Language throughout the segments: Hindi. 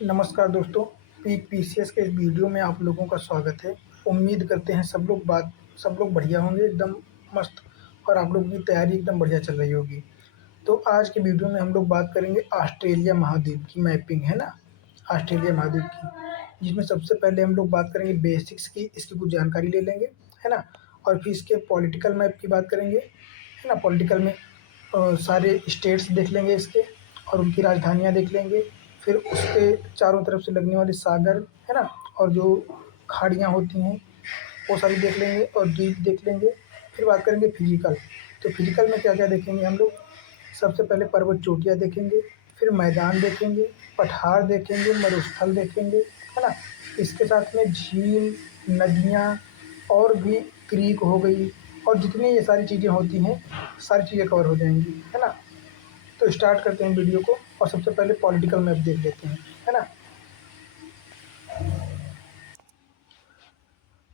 नमस्कार दोस्तों, पीक पीसीएस के इस वीडियो में आप लोगों का स्वागत है। उम्मीद करते हैं सब लोग बढ़िया होंगे, एकदम मस्त, और आप लोगों की तैयारी एकदम बढ़िया चल रही होगी। तो आज के वीडियो में हम लोग बात करेंगे ऑस्ट्रेलिया महाद्वीप की मैपिंग, है ना? ऑस्ट्रेलिया महाद्वीप की, जिसमें सबसे पहले हम लोग बात करेंगे बेसिक्स की, इसकी कुछ जानकारी ले लेंगे, है ना? और फिर इसके पॉलिटिकल मैप की बात करेंगे, है ना? पॉलिटिकल में सारे स्टेट्स देख लेंगे इसके, और उनकी राजधानियाँ देख लेंगे। फिर उसके चारों तरफ से लगने वाले सागर, है ना? और जो खाड़ियाँ होती हैं वो सारी देख लेंगे, और द्वीप देख लेंगे। फिर बात करेंगे फिजिकल। तो फिजिकल में क्या क्या देखेंगे हम लोग? सबसे पहले पर्वत चोटियाँ देखेंगे, फिर मैदान देखेंगे, पठार देखेंगे, मरुस्थल देखेंगे, है ना? इसके साथ में झील, नदियाँ, और भी क्रीक हो गई, और जितनी ये सारी चीज़ें होती हैं, सारी चीज़ें कवर हो जाएंगी, है ना? तो स्टार्ट करते हैं वीडियो को, और सबसे पहले पॉलिटिकल मैप देख लेते हैं, है ना?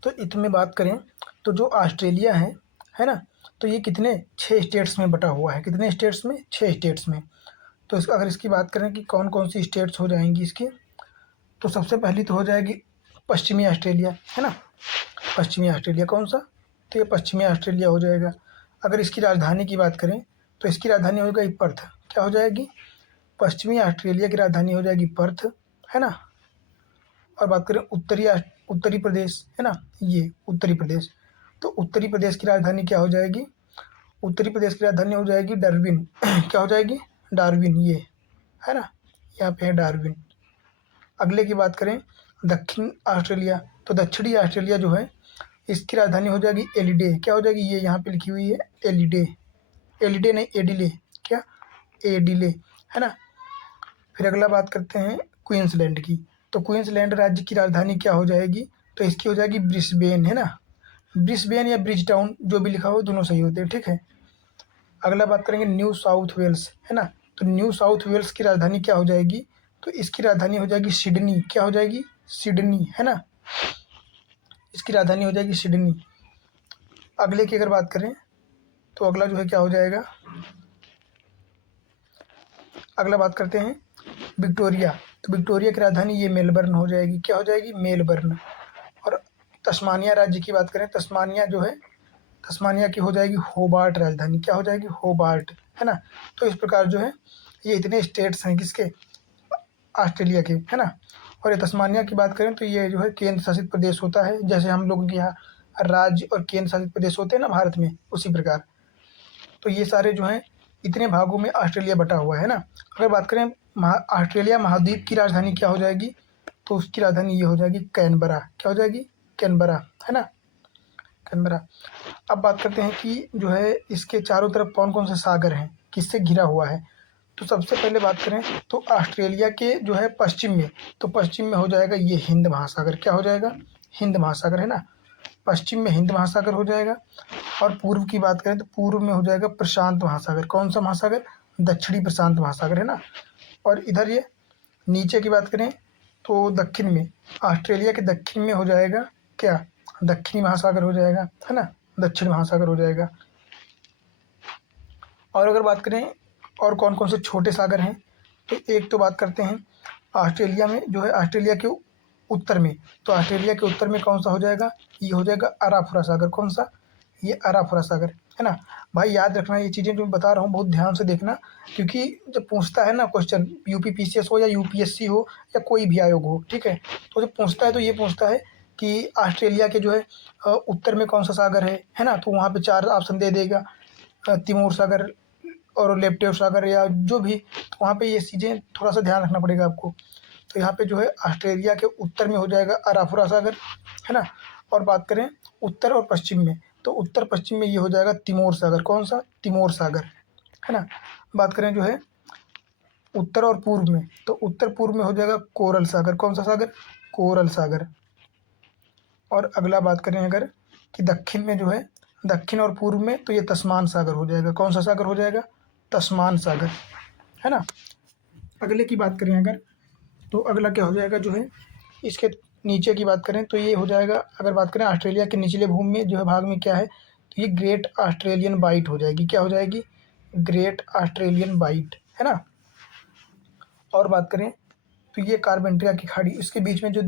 तो इसमें बात करें तो जो ऑस्ट्रेलिया है ना? तो ये कितने 6 स्टेट्स में बटा हुआ है। कितने स्टेट्स में? 6 स्टेट्स में। तो अगर इसकी बात करें कि कौन कौन सी स्टेट्स हो जाएंगी इसकी, तो सबसे पहली तो हो जाएगी पश्चिमी ऑस्ट्रेलिया, है ना? पश्चिमी ऑस्ट्रेलिया कौन सा? तो ये पश्चिमी ऑस्ट्रेलिया हो जाएगा। अगर इसकी राजधानी की बात करें तो इसकी राजधानी हो जाएगी पर्थ। क्या हो जाएगी? पश्चिमी ऑस्ट्रेलिया की राजधानी हो जाएगी पर्थ, है ना? और बात करें उत्तरी प्रदेश, है ना? ये उत्तरी प्रदेश, तो उत्तरी प्रदेश की राजधानी क्या हो जाएगी? उत्तरी प्रदेश की राजधानी हो जाएगी डार्विन। क्या हो जाएगी? डार्विन, ये, है ना? यहाँ पे है डार्विन। अगले की बात करें दक्षिण ऑस्ट्रेलिया, तो दक्षिणी ऑस्ट्रेलिया जो है इसकी राजधानी हो जाएगी एलिडे। क्या हो जाएगी? ये यहाँ पे लिखी हुई है एलिडे। एलिडे नहीं, एडिले। क्या? एडिले, है ना? फिर अगला बात करते हैं क्वींसलैंड की। तो क्वींसलैंड राज्य की राजधानी क्या हो जाएगी? तो इसकी हो जाएगी ब्रिस्बेन, है ना? ब्रिस्बेन या ब्रिज टाउन, जो भी लिखा हो दोनों सही होते हैं, ठीक है? अगला बात करेंगे न्यू साउथ वेल्स, है ना? तो न्यू साउथ वेल्स की राजधानी क्या हो जाएगी? तो इसकी राजधानी हो जाएगी सिडनी। क्या हो जाएगी? सिडनी, है ना? इसकी राजधानी हो जाएगी सिडनी। अगले की अगर बात करें तो अगला जो है क्या हो जाएगा? अगला बात करते हैं विक्टोरिया। तो विक्टोरिया की राजधानी ये मेलबर्न हो जाएगी। क्या हो जाएगी? मेलबर्न। और तस्मानिया राज्य की बात करें, तस्मानिया जो है, तस्मानिया की हो जाएगी होबार्ट राजधानी। क्या हो जाएगी? होबार्ट, है ना? तो इस प्रकार जो है ये इतने स्टेट्स हैं किसके? ऑस्ट्रेलिया के, है ना? और ये तस्मानिया की बात करें तो ये जो है केंद्र शासित प्रदेश होता है, जैसे हम लोगों के यहाँ राज्य और केंद्र शासित प्रदेश होते हैं ना भारत में, उसी प्रकार। तो ये सारे जो हैं इतने भागों में ऑस्ट्रेलिया बटा हुआ है ना। अगर बात करें ऑस्ट्रेलिया महाद्वीप की राजधानी क्या हो जाएगी, तो उसकी राजधानी ये हो जाएगी कैनबरा। क्या हो जाएगी? कैनबरा, है ना? कैनबरा। अब बात करते हैं कि जो है इसके चारों तरफ कौन कौन से सागर हैं, किससे घिरा हुआ है। तो सबसे पहले बात करें तो ऑस्ट्रेलिया के जो है पश्चिम में, तो पश्चिम में हो जाएगा ये हिंद महासागर। क्या हो जाएगा? हिंद महासागर, है ना? पश्चिम में हिंद महासागर हो जाएगा। और पूर्व की बात करें तो पूर्व में हो जाएगा प्रशांत महासागर। कौन सा महासागर? दक्षिणी प्रशांत महासागर, है ना? और इधर ये नीचे की बात करें तो दक्षिण में, ऑस्ट्रेलिया के दक्षिण में हो जाएगा क्या? दक्षिणी महासागर हो जाएगा, है ना? दक्षिण महासागर हो जाएगा। और अगर बात करें और कौन कौन से छोटे सागर हैं, तो एक तो बात करते हैं ऑस्ट्रेलिया में जो है ऑस्ट्रेलिया के उत्तर में, तो ऑस्ट्रेलिया के उत्तर में कौन सा हो जाएगा? ये हो जाएगा अराफुरा सागर। कौन सा? ये अराफुरा सागर, है ना? भाई याद रखना, ये चीज़ें जो मैं बता रहा हूँ बहुत ध्यान से देखना, क्योंकि जब पूछता है ना क्वेश्चन, यूपी पीसीएस हो या यूपीएससी हो या कोई भी आयोग हो, ठीक है, तो जब पूछता है तो ये पूछता है कि ऑस्ट्रेलिया के जो है उत्तर में कौन सा सागर है ना? तो वहाँ पे 4 ऑप्शन दे देगा, तिमोर सागर और लेप्टेव सागर या जो भी, तो वहाँ पे ये चीज़ें थोड़ा सा ध्यान रखना पड़ेगा आपको। तो यहाँ पे जो है ऑस्ट्रेलिया के उत्तर में हो जाएगा अराफुरा सागर, है ना? और बात करें उत्तर और पश्चिम में, तो उत्तर पश्चिम में ये हो जाएगा तिमोर सागर। कौन सा? तिमोर सागर, है ना? बात करें जो है उत्तर और पूर्व में, तो उत्तर पूर्व में हो जाएगा कोरल सागर। कौन सा सागर? कोरल सागर। और अगला बात करें अगर कि दक्षिण में जो है, दक्षिण और पूर्व में, तो ये तस्मान सागर हो जाएगा। कौन सा सागर हो जाएगा? तस्मान सागर, है ना? अगले की बात करें अगर, तो अगला क्या हो जाएगा जो है इसके नीचे की बात करें तो ये हो जाएगा, अगर बात करें ऑस्ट्रेलिया के निचले भूमि में जो है भाग में क्या है, तो ये ग्रेट ऑस्ट्रेलियन बाइट हो जाएगी। क्या हो जाएगी? ग्रेट ऑस्ट्रेलियन बाइट, है ना? और बात करें तो ये कार्पेंट्रिया की खाड़ी, इसके बीच में जो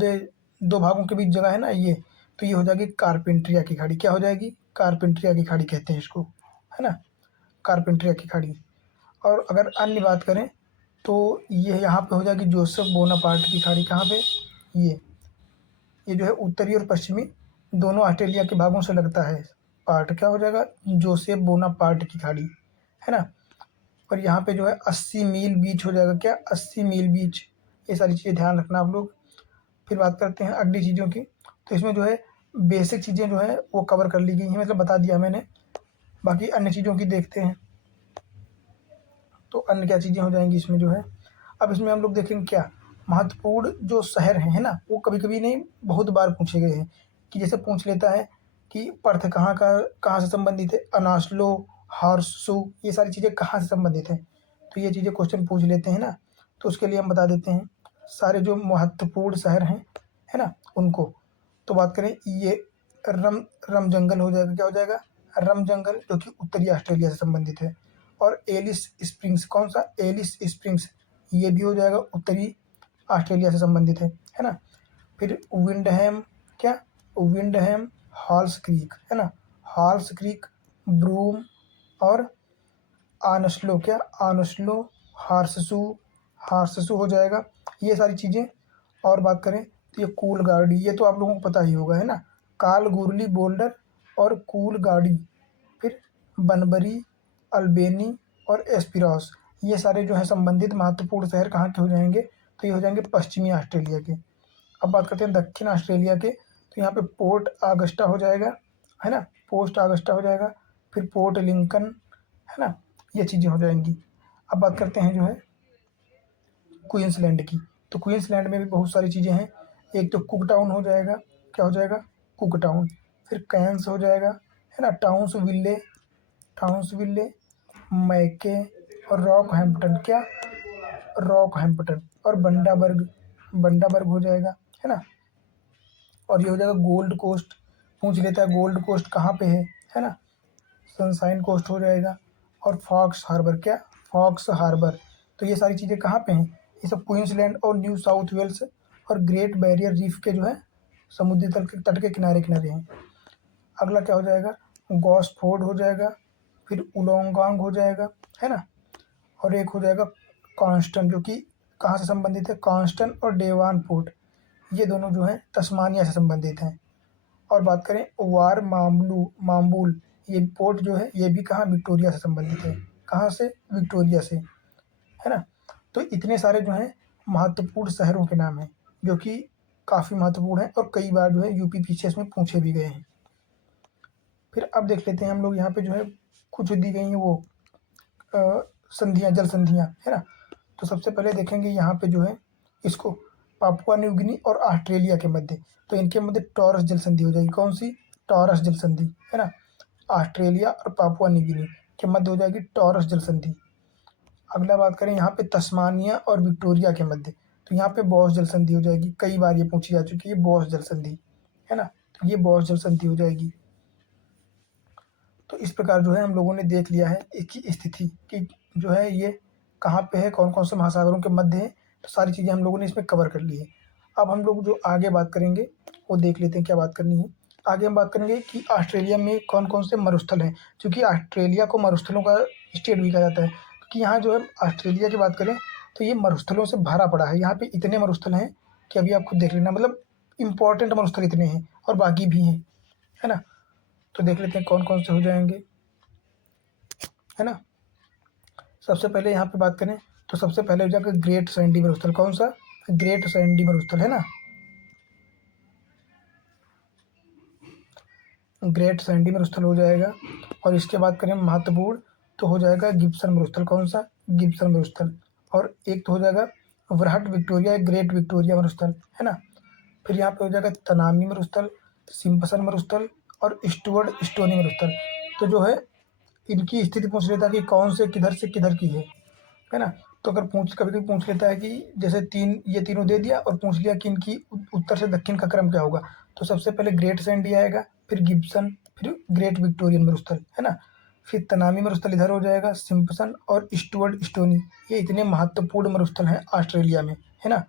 दो भागों के बीच जगह है ना ये, तो ये हो जाएगी कार्पेंट्रिया की खाड़ी। क्या हो जाएगी? कार्पेंट्रिया की खाड़ी कहते हैं इसको, है ना, कार्पेंट्रिया की खाड़ी। और अगर अन्य बात करें तो ये यहाँ पे हो जाएगी जोसेफ बोनापार्ट की खाड़ी। कहाँ पे? ये जो है उत्तरी और पश्चिमी दोनों ऑस्ट्रेलिया के भागों से लगता है पार्ट। क्या हो जाएगा? जोसेफ बोनापार्ट की खाड़ी, है ना। और यहाँ पे जो है 80 मील बीच हो जाएगा। क्या? 80 मील बीच। ये सारी चीज़ें ध्यान रखना आप लोग। फिर बात करते हैं अगली चीज़ों की। तो इसमें जो है बेसिक चीज़ें जो है वो कवर कर ली गई हैं, मतलब बता दिया मैंने। बाकी अन्य चीज़ों की देखते हैं, तो अन्य क्या चीज़ें हो जाएंगी इसमें जो है। अब इसमें हम लोग देखेंगे क्या महत्वपूर्ण जो शहर हैं, है ना, वो कभी कभी नहीं बहुत बार पूछे गए हैं। कि जैसे पूछ लेता है कि पर्थ कहाँ से संबंधित है, अनास्लो, हार्सू, ये सारी चीज़ें कहाँ से संबंधित हैं। तो ये चीज़ें क्वेश्चन पूछ लेते हैं ना, तो उसके लिए हम बता देते हैं सारे जो महत्वपूर्ण शहर हैं, है ना, उनको। तो बात करें ये रम रम जंगल हो जाएगा। क्या हो जाएगा? रम जंगल, जो कि उत्तरी ऑस्ट्रेलिया से संबंधित है। और एलिस स्प्रिंग्स, कौन सा? एलिस स्प्रिंग्स, ये भी हो जाएगा उत्तरी ऑस्ट्रेलिया से संबंधित है ना। फिर विंडहैम, क्या? विंडहैम हॉल्स क्रीक, है ना, हॉल्स क्रीक, ब्रूम और आनस्लो, क्या? आनस्लो, हार्ससू, हार्ससू हो जाएगा। ये सारी चीज़ें। और बात करें तो ये कूल गार्डी, ये तो आप लोगों को पता ही होगा, है ना, काल गुरली बोल्डर और कूल गार्डी। फिर बनबरी, अल्बेनी और एस्पिरॉस, ये सारे जो है संबंधित महत्वपूर्ण शहर कहाँ के हो जाएंगे? तो ये हो जाएंगे पश्चिमी ऑस्ट्रेलिया के। अब बात करते हैं दक्षिण ऑस्ट्रेलिया के। तो यहाँ पे पोर्ट आगस्टा हो जाएगा, है ना, पोस्ट आगस्टा हो जाएगा। फिर पोर्ट लिंकन, है ना, ये चीज़ें हो जाएंगी। अब बात करते हैं जो है क्वींसलैंड की। तो क्वींसलैंड में भी बहुत सारी चीज़ें हैं। एक तो कुक टाउन हो जाएगा। क्या हो जाएगा? Cook town. फिर कैंस हो जाएगा, है ना, टाउन्स विल्ले, मैके और रॉक हैम्पटन। क्या? रॉक हैम्पटन और बंडाबर्ग हो जाएगा, है ना। और ये हो जाएगा गोल्ड कोस्ट। पूछ लेता है गोल्ड कोस्ट कहाँ पे है ना, सनसाइन कोस्ट हो जाएगा। और फॉक्स हार्बर, क्या? Fox Harbour. तो ये सारी चीज़ें कहाँ पे हैं? ये सब क्वींसलैंड और न्यू साउथ वेल्स और ग्रेट बैरियर रीफ के जो है समुद्री तट के किनारे किनारे हैं। अगला क्या हो जाएगा? गॉसफोर्ड हो जाएगा। फिर उलोंगांग हो जाएगा, है ना। और एक हो जाएगा कॉन्स्टन, जो कि कहाँ से संबंधित है? कॉन्स्टन और डेवानपोर्ट, ये दोनों जो हैं तस्मानिया से संबंधित हैं। और बात करें वार माम्बूल, ये पोर्ट जो है ये भी कहाँ? विक्टोरिया से संबंधित है। कहाँ से? विक्टोरिया से, है ना। तो इतने सारे जो हैं महत्वपूर्ण शहरों के नाम हैं, जो कि काफ़ी महत्वपूर्ण हैं और कई बार जो है यूपी पीछे इसमें पूछे भी गए हैं। फिर अब देख लेते हैं हम लोग यहाँ पे जो है कुछ दी गई हैं वो संधियाँ, जल संधियाँ, है ना। तो सबसे पहले देखेंगे यहाँ पे जो है इसको पापुआ न्यू गिनी और ऑस्ट्रेलिया के मध्य। तो इनके मध्य टॉरस जल संधि हो जाएगी। कौन सी? टॉरस जल संधि, है ना। ऑस्ट्रेलिया और पापुआ न्यू गिनी के मध्य हो जाएगी टॉरस जल संधि। अगला बात करें यहाँ पे तस्मानिया और विक्टोरिया के मध्य, तो यहाँ पे बॉस जल संधि हो जाएगी। कई बार ये पूछी जा चुकी है बॉस जल संधि, है ना, तो ये बॉस जल संधि हो जाएगी। तो इस प्रकार जो है हम लोगों ने देख लिया है इसकी स्थिति कि जो है ये कहाँ पे है, कौन कौन से महासागरों के मध्य है। तो सारी चीज़ें हम लोगों ने इसमें कवर कर ली है। अब हम लोग जो आगे बात करेंगे वो देख लेते हैं क्या बात करनी है। आगे हम बात करेंगे कि ऑस्ट्रेलिया में कौन कौन से मरुस्थल हैं, क्योंकि ऑस्ट्रेलिया को मरुस्थलों का स्टेट भी कहा जाता है, क्योंकि यहाँ जो है ऑस्ट्रेलिया की बात करें तो ये मरुस्थलों से भरा पड़ा है। यहाँ पे इतने मरुस्थल हैं कि अभी आप खुद देख लेना, मतलब इंपॉर्टेंट मरुस्थल इतने हैं और बाकी भी हैं, है ना। तो देख लेते हैं कौन कौन से हो जाएंगे, है ना। सबसे पहले यहाँ पे बात करें तो सबसे पहले हो जाएगा ग्रेट सैंडी मरुस्थल। कौन सा? ग्रेट सैंडी मरुस्थल, है ना, ग्रेट सैंडी मरुस्थल हो जाएगा। और इसके बाद करें महत्वपूर्ण तो हो जाएगा गिब्सन मरुस्थल। कौन सा? गिब्सन मरुस्थल। और एक तो हो जाएगा वृहट विक्टोरिया, ग्रेट विक्टोरिया मरुस्थल, है ना। फिर यहाँ पे हो जाएगा तनामी मरुस्थल, सिम्पसन मरुस्थल और स्टुअर्ट स्टोनी मरुस्थल। तो जो है इनकी स्थिति पूछ लेता है कि कौन से किधर की है ना। तो अगर कभी कभी पूछ लेता है कि जैसे ये तीनों दे दिया और पूछ लिया कि इनकी उत्तर से दक्षिण का क्रम क्या होगा, तो सबसे पहले ग्रेट सैंडी आएगा, फिर गिब्सन, फिर ग्रेट विक्टोरियन मरुस्थल, है ना। फिर तनामी मरुस्थल इधर हो जाएगा, सिम्पसन और स्टुअर्ट स्टोनी। ये इतने महत्वपूर्ण मरुस्थल हैं ऑस्ट्रेलिया में, है ना।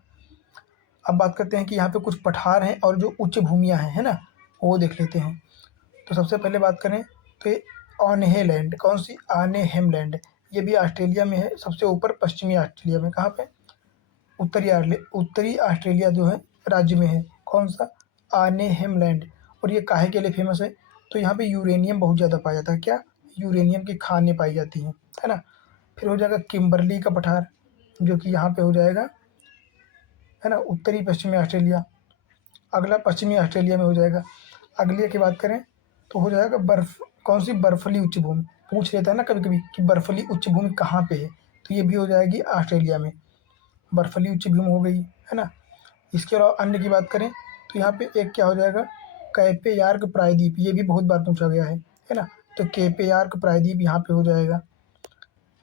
अब बात करते हैं कि यहाँ पे कुछ पठार हैं और जो उच्च भूमियाँ हैं, है ना, वो देख लेते हैं। तो सबसे पहले बात करें तो ये ऑनहे लैंड, कौन सी, आनेहेम लैंड, ये भी ऑस्ट्रेलिया में है, सबसे ऊपर पश्चिमी ऑस्ट्रेलिया में। कहाँ पे, उत्तरी ऑस्ट्रेलिया जो है राज्य में है, कौन सा, आनेहेम लैंड। और ये काहे के लिए फेमस है, तो यहाँ पे यूरेनियम बहुत ज़्यादा पाया जाता है। क्या, यूरेनियम की खानें पाई जाती हैं, है ना। फिर हो जाएगा किम्बरली का पठार, जो कि यहाँ पे हो जाएगा, है ना, उत्तरी पश्चिमी ऑस्ट्रेलिया। अगला पश्चिमी ऑस्ट्रेलिया में हो जाएगा। अगले की बात करें तो हो जाएगा बर्फ, कौन सी, बर्फीली उच्च भूमि। पूछ लेता है ना कभी कभी कि बर्फीली उच्च भूमि कहाँ पे है, तो ये भी हो जाएगी ऑस्ट्रेलिया में, बर्फीली उच्च भूमि हो गई, है ना। इसके अलावा अन्य की बात करें तो यहाँ पे एक क्या हो जाएगा, कैपे यार्क प्रायद्वीप, ये भी बहुत बार पूछा गया है ना। तो कैपे यार्क प्रायद्वीप यहाँ पे हो जाएगा।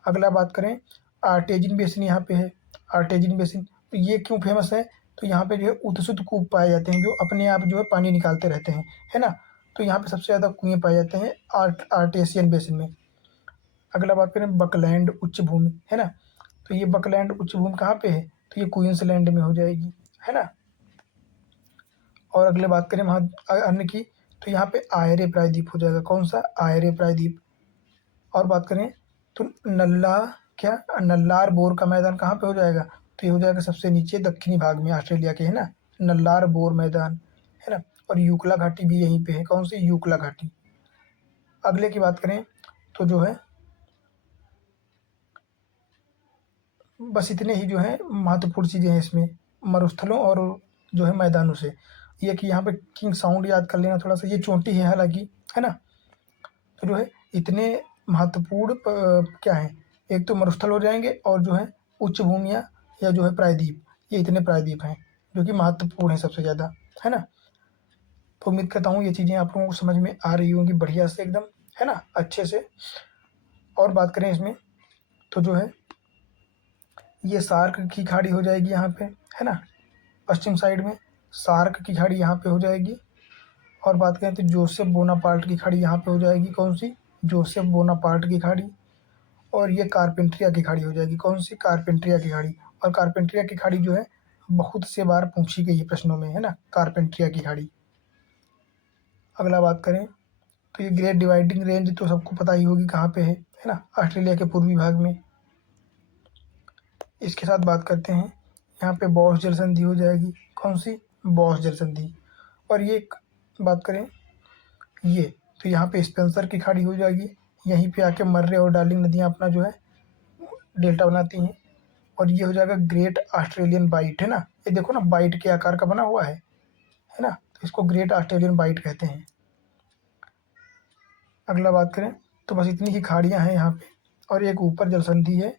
अगला बात करें, आर्टेजिन बेसिन यहाँ पे है, आर्टेजिन बेसिन, तो ये क्यों फेमस है, तो यहाँ पे जो है उत्सुत कूप पाए जाते हैं, जो अपने आप जो है पानी निकालते रहते हैं, है ना। तो यहाँ पे सबसे ज़्यादा कुएँ पाए जाते हैं आर्टेशियन बेसिन में। अगला बात करें बकलैंड उच्च भूमि, है ना, तो ये बकलैंड उच्च भूमि कहाँ पे है, तो ये क्वींसलैंड में हो जाएगी, है ना। और अगले बात करें वहाँ अन्य की, तो यहाँ पे आयरे प्रायद्वीप हो जाएगा, कौन सा, आयरे प्रायद्वीप। और बात करें तो नल्ला, क्या, नल्लार बोर का मैदान कहाँ पे हो जाएगा, तो ये हो जाएगा सबसे नीचे दक्षिणी भाग में ऑस्ट्रेलिया के, है ना, नल्लार बोर मैदान, है ना। और यूकला घाटी भी यहीं पे है, कौन सी, यूकला घाटी। अगले की बात करें तो जो है बस इतने ही जो है महत्वपूर्ण चीज़ें हैं इसमें, मरुस्थलों और जो है मैदानों से। ये कि यहाँ पे किंग साउंड याद कर लेना थोड़ा सा, ये चोटी है हालांकि, है ना। तो जो है इतने महत्वपूर्ण क्या है, एक तो मरुस्थल हो जाएंगे और जो है उच्च भूमियाँ या जो है प्रायद्वीप, ये इतने प्रायद्वीप हैं जो कि महत्वपूर्ण है सबसे ज़्यादा, है ना। तो उम्मीद करता हूँ ये चीज़ें आप लोगों को समझ में आ रही होंगी बढ़िया से एकदम, है ना, अच्छे से। और बात करें इसमें तो जो है ये सार्क की खाड़ी हो जाएगी यहाँ पे, है ना, पश्चिम साइड में सार्क की खाड़ी यहाँ पे हो जाएगी। और बात करें तो जोसेफ बोनापार्ट की खाड़ी यहाँ पे हो जाएगी, कौन सी, जोसेफ बोनापार्ट की खाड़ी। और ये कारपेंट्रिया की खाड़ी हो जाएगी, कौन सी, कारपेंट्रिया की खाड़ी। और कारपेंट्रिया की खाड़ी जो है बहुत से बार पूछी गई है प्रश्नों में, है ना, कारपेंट्रिया की खाड़ी। अगला बात करें तो ये ग्रेट डिवाइडिंग रेंज तो सबको पता ही होगी कहाँ पे है ना, ऑस्ट्रेलिया के पूर्वी भाग में। इसके साथ बात करते हैं, यहाँ पे बॉस जल संधि हो जाएगी, कौन सी, बॉस जल संधि। और ये एक बात करें ये, तो यहाँ पे स्पेंसर की खाड़ी हो जाएगी, यहीं पे आके मर्रे और डार्लिंग नदियाँ अपना जो है डेल्टा बनाती हैं। और ये हो जाएगा ग्रेट ऑस्ट्रेलियन बाइट, है ना, ये देखो ना बाइट के आकार का बना हुआ है ना, तो इसको ग्रेट ऑस्ट्रेलियन बाइट कहते हैं। अगला बात करें तो बस इतनी ही खाड़ियाँ हैं यहाँ पे। और एक ऊपर जल संधि है,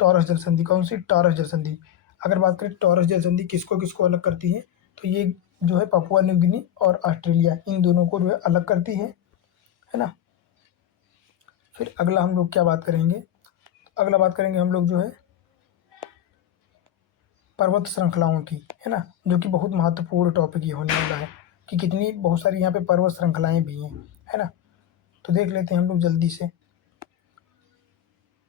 टॉरस जल संधि, कौन सी, टॉरस जल संधि। अगर बात करें टॉरस जल संधि किसको किसको अलग करती है, तो ये जो है पापुआ न्यू गिनी और ऑस्ट्रेलिया, इन दोनों को जो है अलग करती है ना। फिर अगला हम लोग क्या बात करेंगे, अगला बात करेंगे हम लोग जो है पर्वत श्रृंखलाओं की, है ना, जो कि बहुत महत्वपूर्ण टॉपिक ये होने वाला है कि कितनी बहुत सारी यहाँ पे पर्वत श्रृंखलाएं भी हैं, है ना। तो देख लेते हैं हम लोग जल्दी से।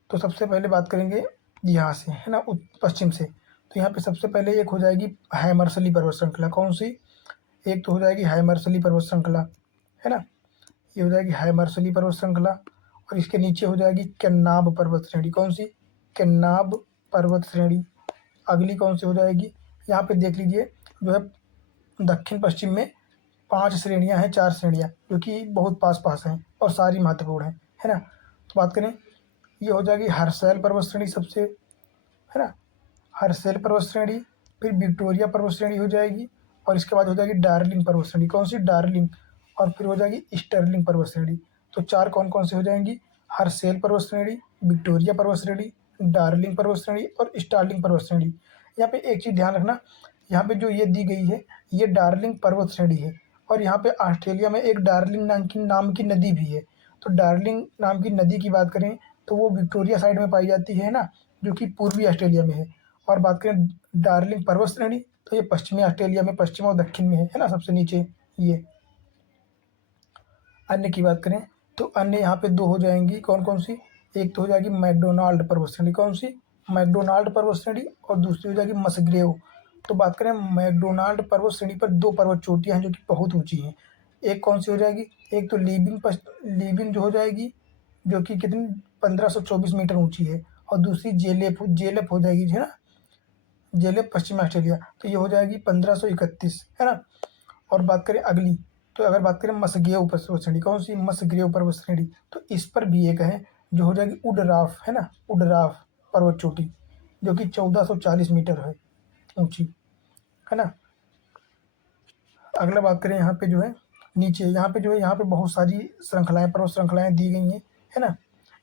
तो सबसे पहले बात करेंगे यहाँ से, है ना, पश्चिम से। तो यहाँ पे सबसे पहले एक हो जाएगी हैमरसली पर्वत श्रृंखला, कौन सी, एक तो हो जाएगी हैमरसली पर्वत श्रृंखला, है ना, ये हो जाएगी हैमरसली पर्वत श्रृंखला। और इसके नीचे हो जाएगी केन्नाब पर्वत श्रेणी, कौन सी, केन्नाब पर्वत श्रेणी। अगली कौन सी हो जाएगी, यहाँ पे देख लीजिए जो है दक्षिण पश्चिम में 5 श्रेणियाँ हैं, 4 श्रेणियाँ जो कि बहुत पास पास हैं और सारी महत्वपूर्ण हैं, है ना। तो बात करें ये हो जाएगी हर्षैल पर्वत श्रेणी सबसे, है ना, हर्षैल पर्वत श्रेणी। फिर विक्टोरिया पर्वत श्रेणी हो जाएगी। और इसके बाद हो जाएगी डार्लिंग पर्वत श्रेणी, कौन सी, डार्लिंग। और फिर हो जाएगी स्टर्लिंग पर्वत श्रेणी। तो 4 कौन कौन से हो जाएंगी, हर्षैल पर्वत श्रेणी, विक्टोरिया पर्वत श्रेणी, डार्लिंग पर्वत श्रेणी और स्टार्लिंग पर्वत श्रेणी। यहाँ पे एक चीज़ ध्यान रखना, यहाँ पे जो ये दी गई है ये डार्लिंग पर्वत श्रेणी है। और यहाँ पे ऑस्ट्रेलिया में एक डार्लिंग नाम की नदी भी है। तो डार्लिंग नाम की नदी की बात करें तो वो विक्टोरिया साइड में पाई जाती है ना, जो कि पूर्वी ऑस्ट्रेलिया में है। और बात करें डार्लिंग पर्वत श्रेणी तो ये पश्चिमी ऑस्ट्रेलिया में पश्चिम और दक्षिण में है ना, सबसे नीचे ये। अन्य की बात करें तो अन्य यहाँ पे 2 हो जाएंगी, कौन कौन सी, एक तो हो जाएगी मैकडोनाल्ड पर्वत श्रेणी, कौन सी, मैकडोनाल्ड पर्वत श्रेणी। और दूसरी हो जाएगी मसग्रेव तो बात करें मैकडोनाल्ड पर्वत श्रेणी पर 2 पर्वत चोटियाँ हैं जो कि बहुत ऊँची हैं। एक कौन सी हो जाएगी? एक तो लीबिंग जो हो जाएगी, जो कि कितनी 1524 मीटर ऊँची है, और दूसरी जेलेप हो जाएगी, है ना, जेलेप पश्चिमी ऑस्ट्रेलिया, तो ये हो जाएगी 1531, है ना। और बात करें अगली, तो अगर बात करें मसग्रेव पर्वत श्रेणी, कौन सी? मसग्रेव पर्वत श्रेणी, तो इस पर भी एक है जो हो जाएगी उडराफ, है ना, उडराफ पर्वत चोटी, जो कि 1440 मीटर है ऊंची, है ना। अगला बात करें यहाँ पे जो है नीचे, यहाँ पे जो है यहाँ पे बहुत सारी श्रृंखलाएं, पर्वत श्रृंखलाएं दी गई हैं, है ना।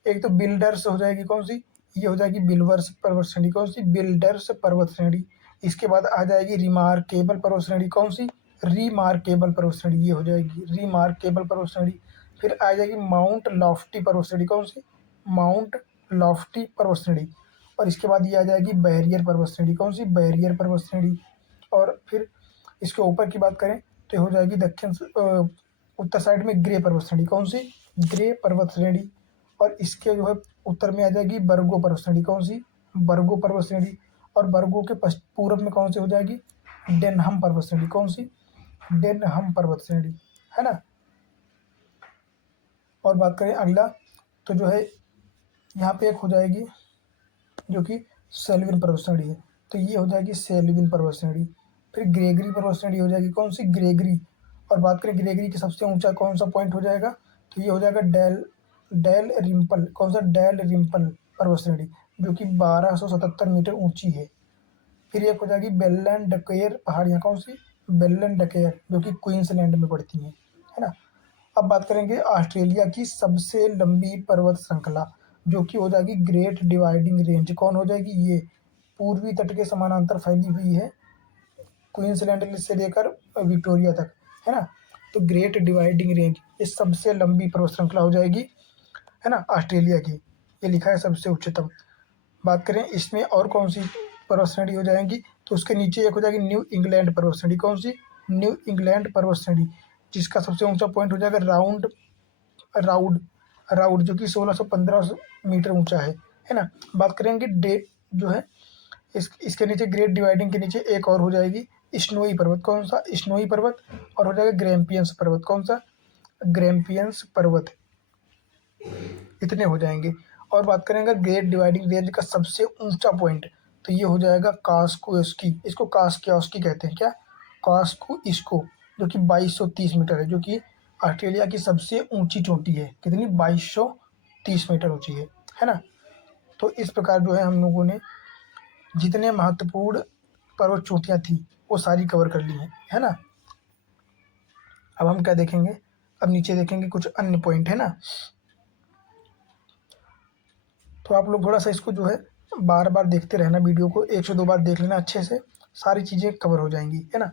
एक तो बिल्डर्स हो जाएगी, कौन सी? ये हो जाएगी बिल्वर्स पर्वत श्रेणी, कौन सी? बिल्डर्स पर्वत श्रेणी। इसके बाद आ जाएगी रिमार्केबल पर्वत श्रेणी, कौन सी? रिमार्केबल पर्वत श्रेणी, ये हो जाएगी रिमार्केबल पर्वत श्रेणी। फिर आ जाएगी माउंट लॉफ्टी पर्वत श्रेणी, कौन सी? माउंट लॉफ्टी पर्वत श्रेणी। और इसके बाद ये आ जाएगी बैरियर पर्वत श्रेणी, कौन सी? बैरियर पर्वत श्रेणी। और फिर इसके ऊपर की बात करें तो ये हो जाएगी उत्तर साइड में ग्रे पर्वत श्रेणी, कौन सी? ग्रे पर्वत श्रेणी। और इसके जो है उत्तर में आ जाएगी बर्गो पर्वत श्रेणी, कौन सी? बर्गो पर्वत श्रेणी। और बर्गो के पूर्व में कौन सी हो जाएगी? डेनहम पर्वत श्रेणी, कौन सी? डेनहम पर्वत श्रेणी, है ना। और बात करें अगला, तो जो है यहाँ पे एक हो जाएगी जो कि सेल्विन पर्वत श्रेणी है, तो ये हो जाएगी सेल्विन पर्वत श्रेणी। फिर ग्रेगरी पर्वत श्रेणी हो जाएगी, कौन सी? ग्रेगरी। और बात करें ग्रेगरी के सबसे ऊंचा कौन सा पॉइंट हो जाएगा, तो ये हो जाएगा डेल रिम्पल, कौन सा? डेल रिम्पल पर्वत श्रेणी, जो कि 1277 मीटर ऊंची है। फिर एक हो जाएगी बेलन डकेयर पहाड़ियाँ, कौन सी? बेलन डकेयर, जो कि क्वींसलैंड में पड़ती हैं, है ना। अब बात करेंगे ऑस्ट्रेलिया की सबसे लंबी पर्वत श्रृंखला, जो कि हो जाएगी ग्रेट डिवाइडिंग रेंज, कौन हो जाएगी? ये पूर्वी तट के समानांतर फैली हुई है, क्वींसलैंड से लेकर विक्टोरिया तक, है ना। तो ग्रेट डिवाइडिंग रेंज ये सबसे लंबी पर्वत श्रृंखला हो जाएगी, है ना, ऑस्ट्रेलिया की। ये लिखा है सबसे उच्चतम। बात करें इसमें और कौन सी पर्वत श्रेणी हो जाएंगी, तो उसके नीचे एक हो जाएगी न्यू इंग्लैंड पर्वत श्रेणी, कौन सी? न्यू इंग्लैंड पर्वत श्रेणी, जिसका सबसे ऊंचा पॉइंट हो जाएगा राउड राउड, जो कि 1615 मीटर ऊंचा है ना। बात करेंगे जो है इसके नीचे ग्रेट डिवाइडिंग के नीचे एक और हो जाएगी स्नोई पर्वत, कौन सा? स्नोई पर्वत। और हो जाएगा ग्रैम्पियंस पर्वत, कौन सा? ग्रैम्पियंस पर्वत। इतने हो जाएंगे। और बात करेंगे ग्रेट डिवाइडिंग रेंज का सबसे ऊंचा पॉइंट, तो ये हो जाएगा कास्कोस्की, इसको कास्कियोस्की कहते हैं, क्या? कास्कोस्को, जो कि 2230 मीटर है, जो कि ऑस्ट्रेलिया की सबसे ऊंची चोटी है। कितनी? 2230 मीटर ऊंची है ना। तो इस प्रकार जो है हम लोगों ने जितने महत्वपूर्ण पर्वत चोटियाँ थी वो सारी कवर कर ली हैं, है ना। अब हम क्या देखेंगे? अब नीचे देखेंगे कुछ अन्य पॉइंट, है ना। तो आप लोग थोड़ा सा इसको जो है बार बार देखते रहना, वीडियो को 1 से 2 बार देख लेना, अच्छे से सारी चीज़ें कवर हो जाएंगी, है ना।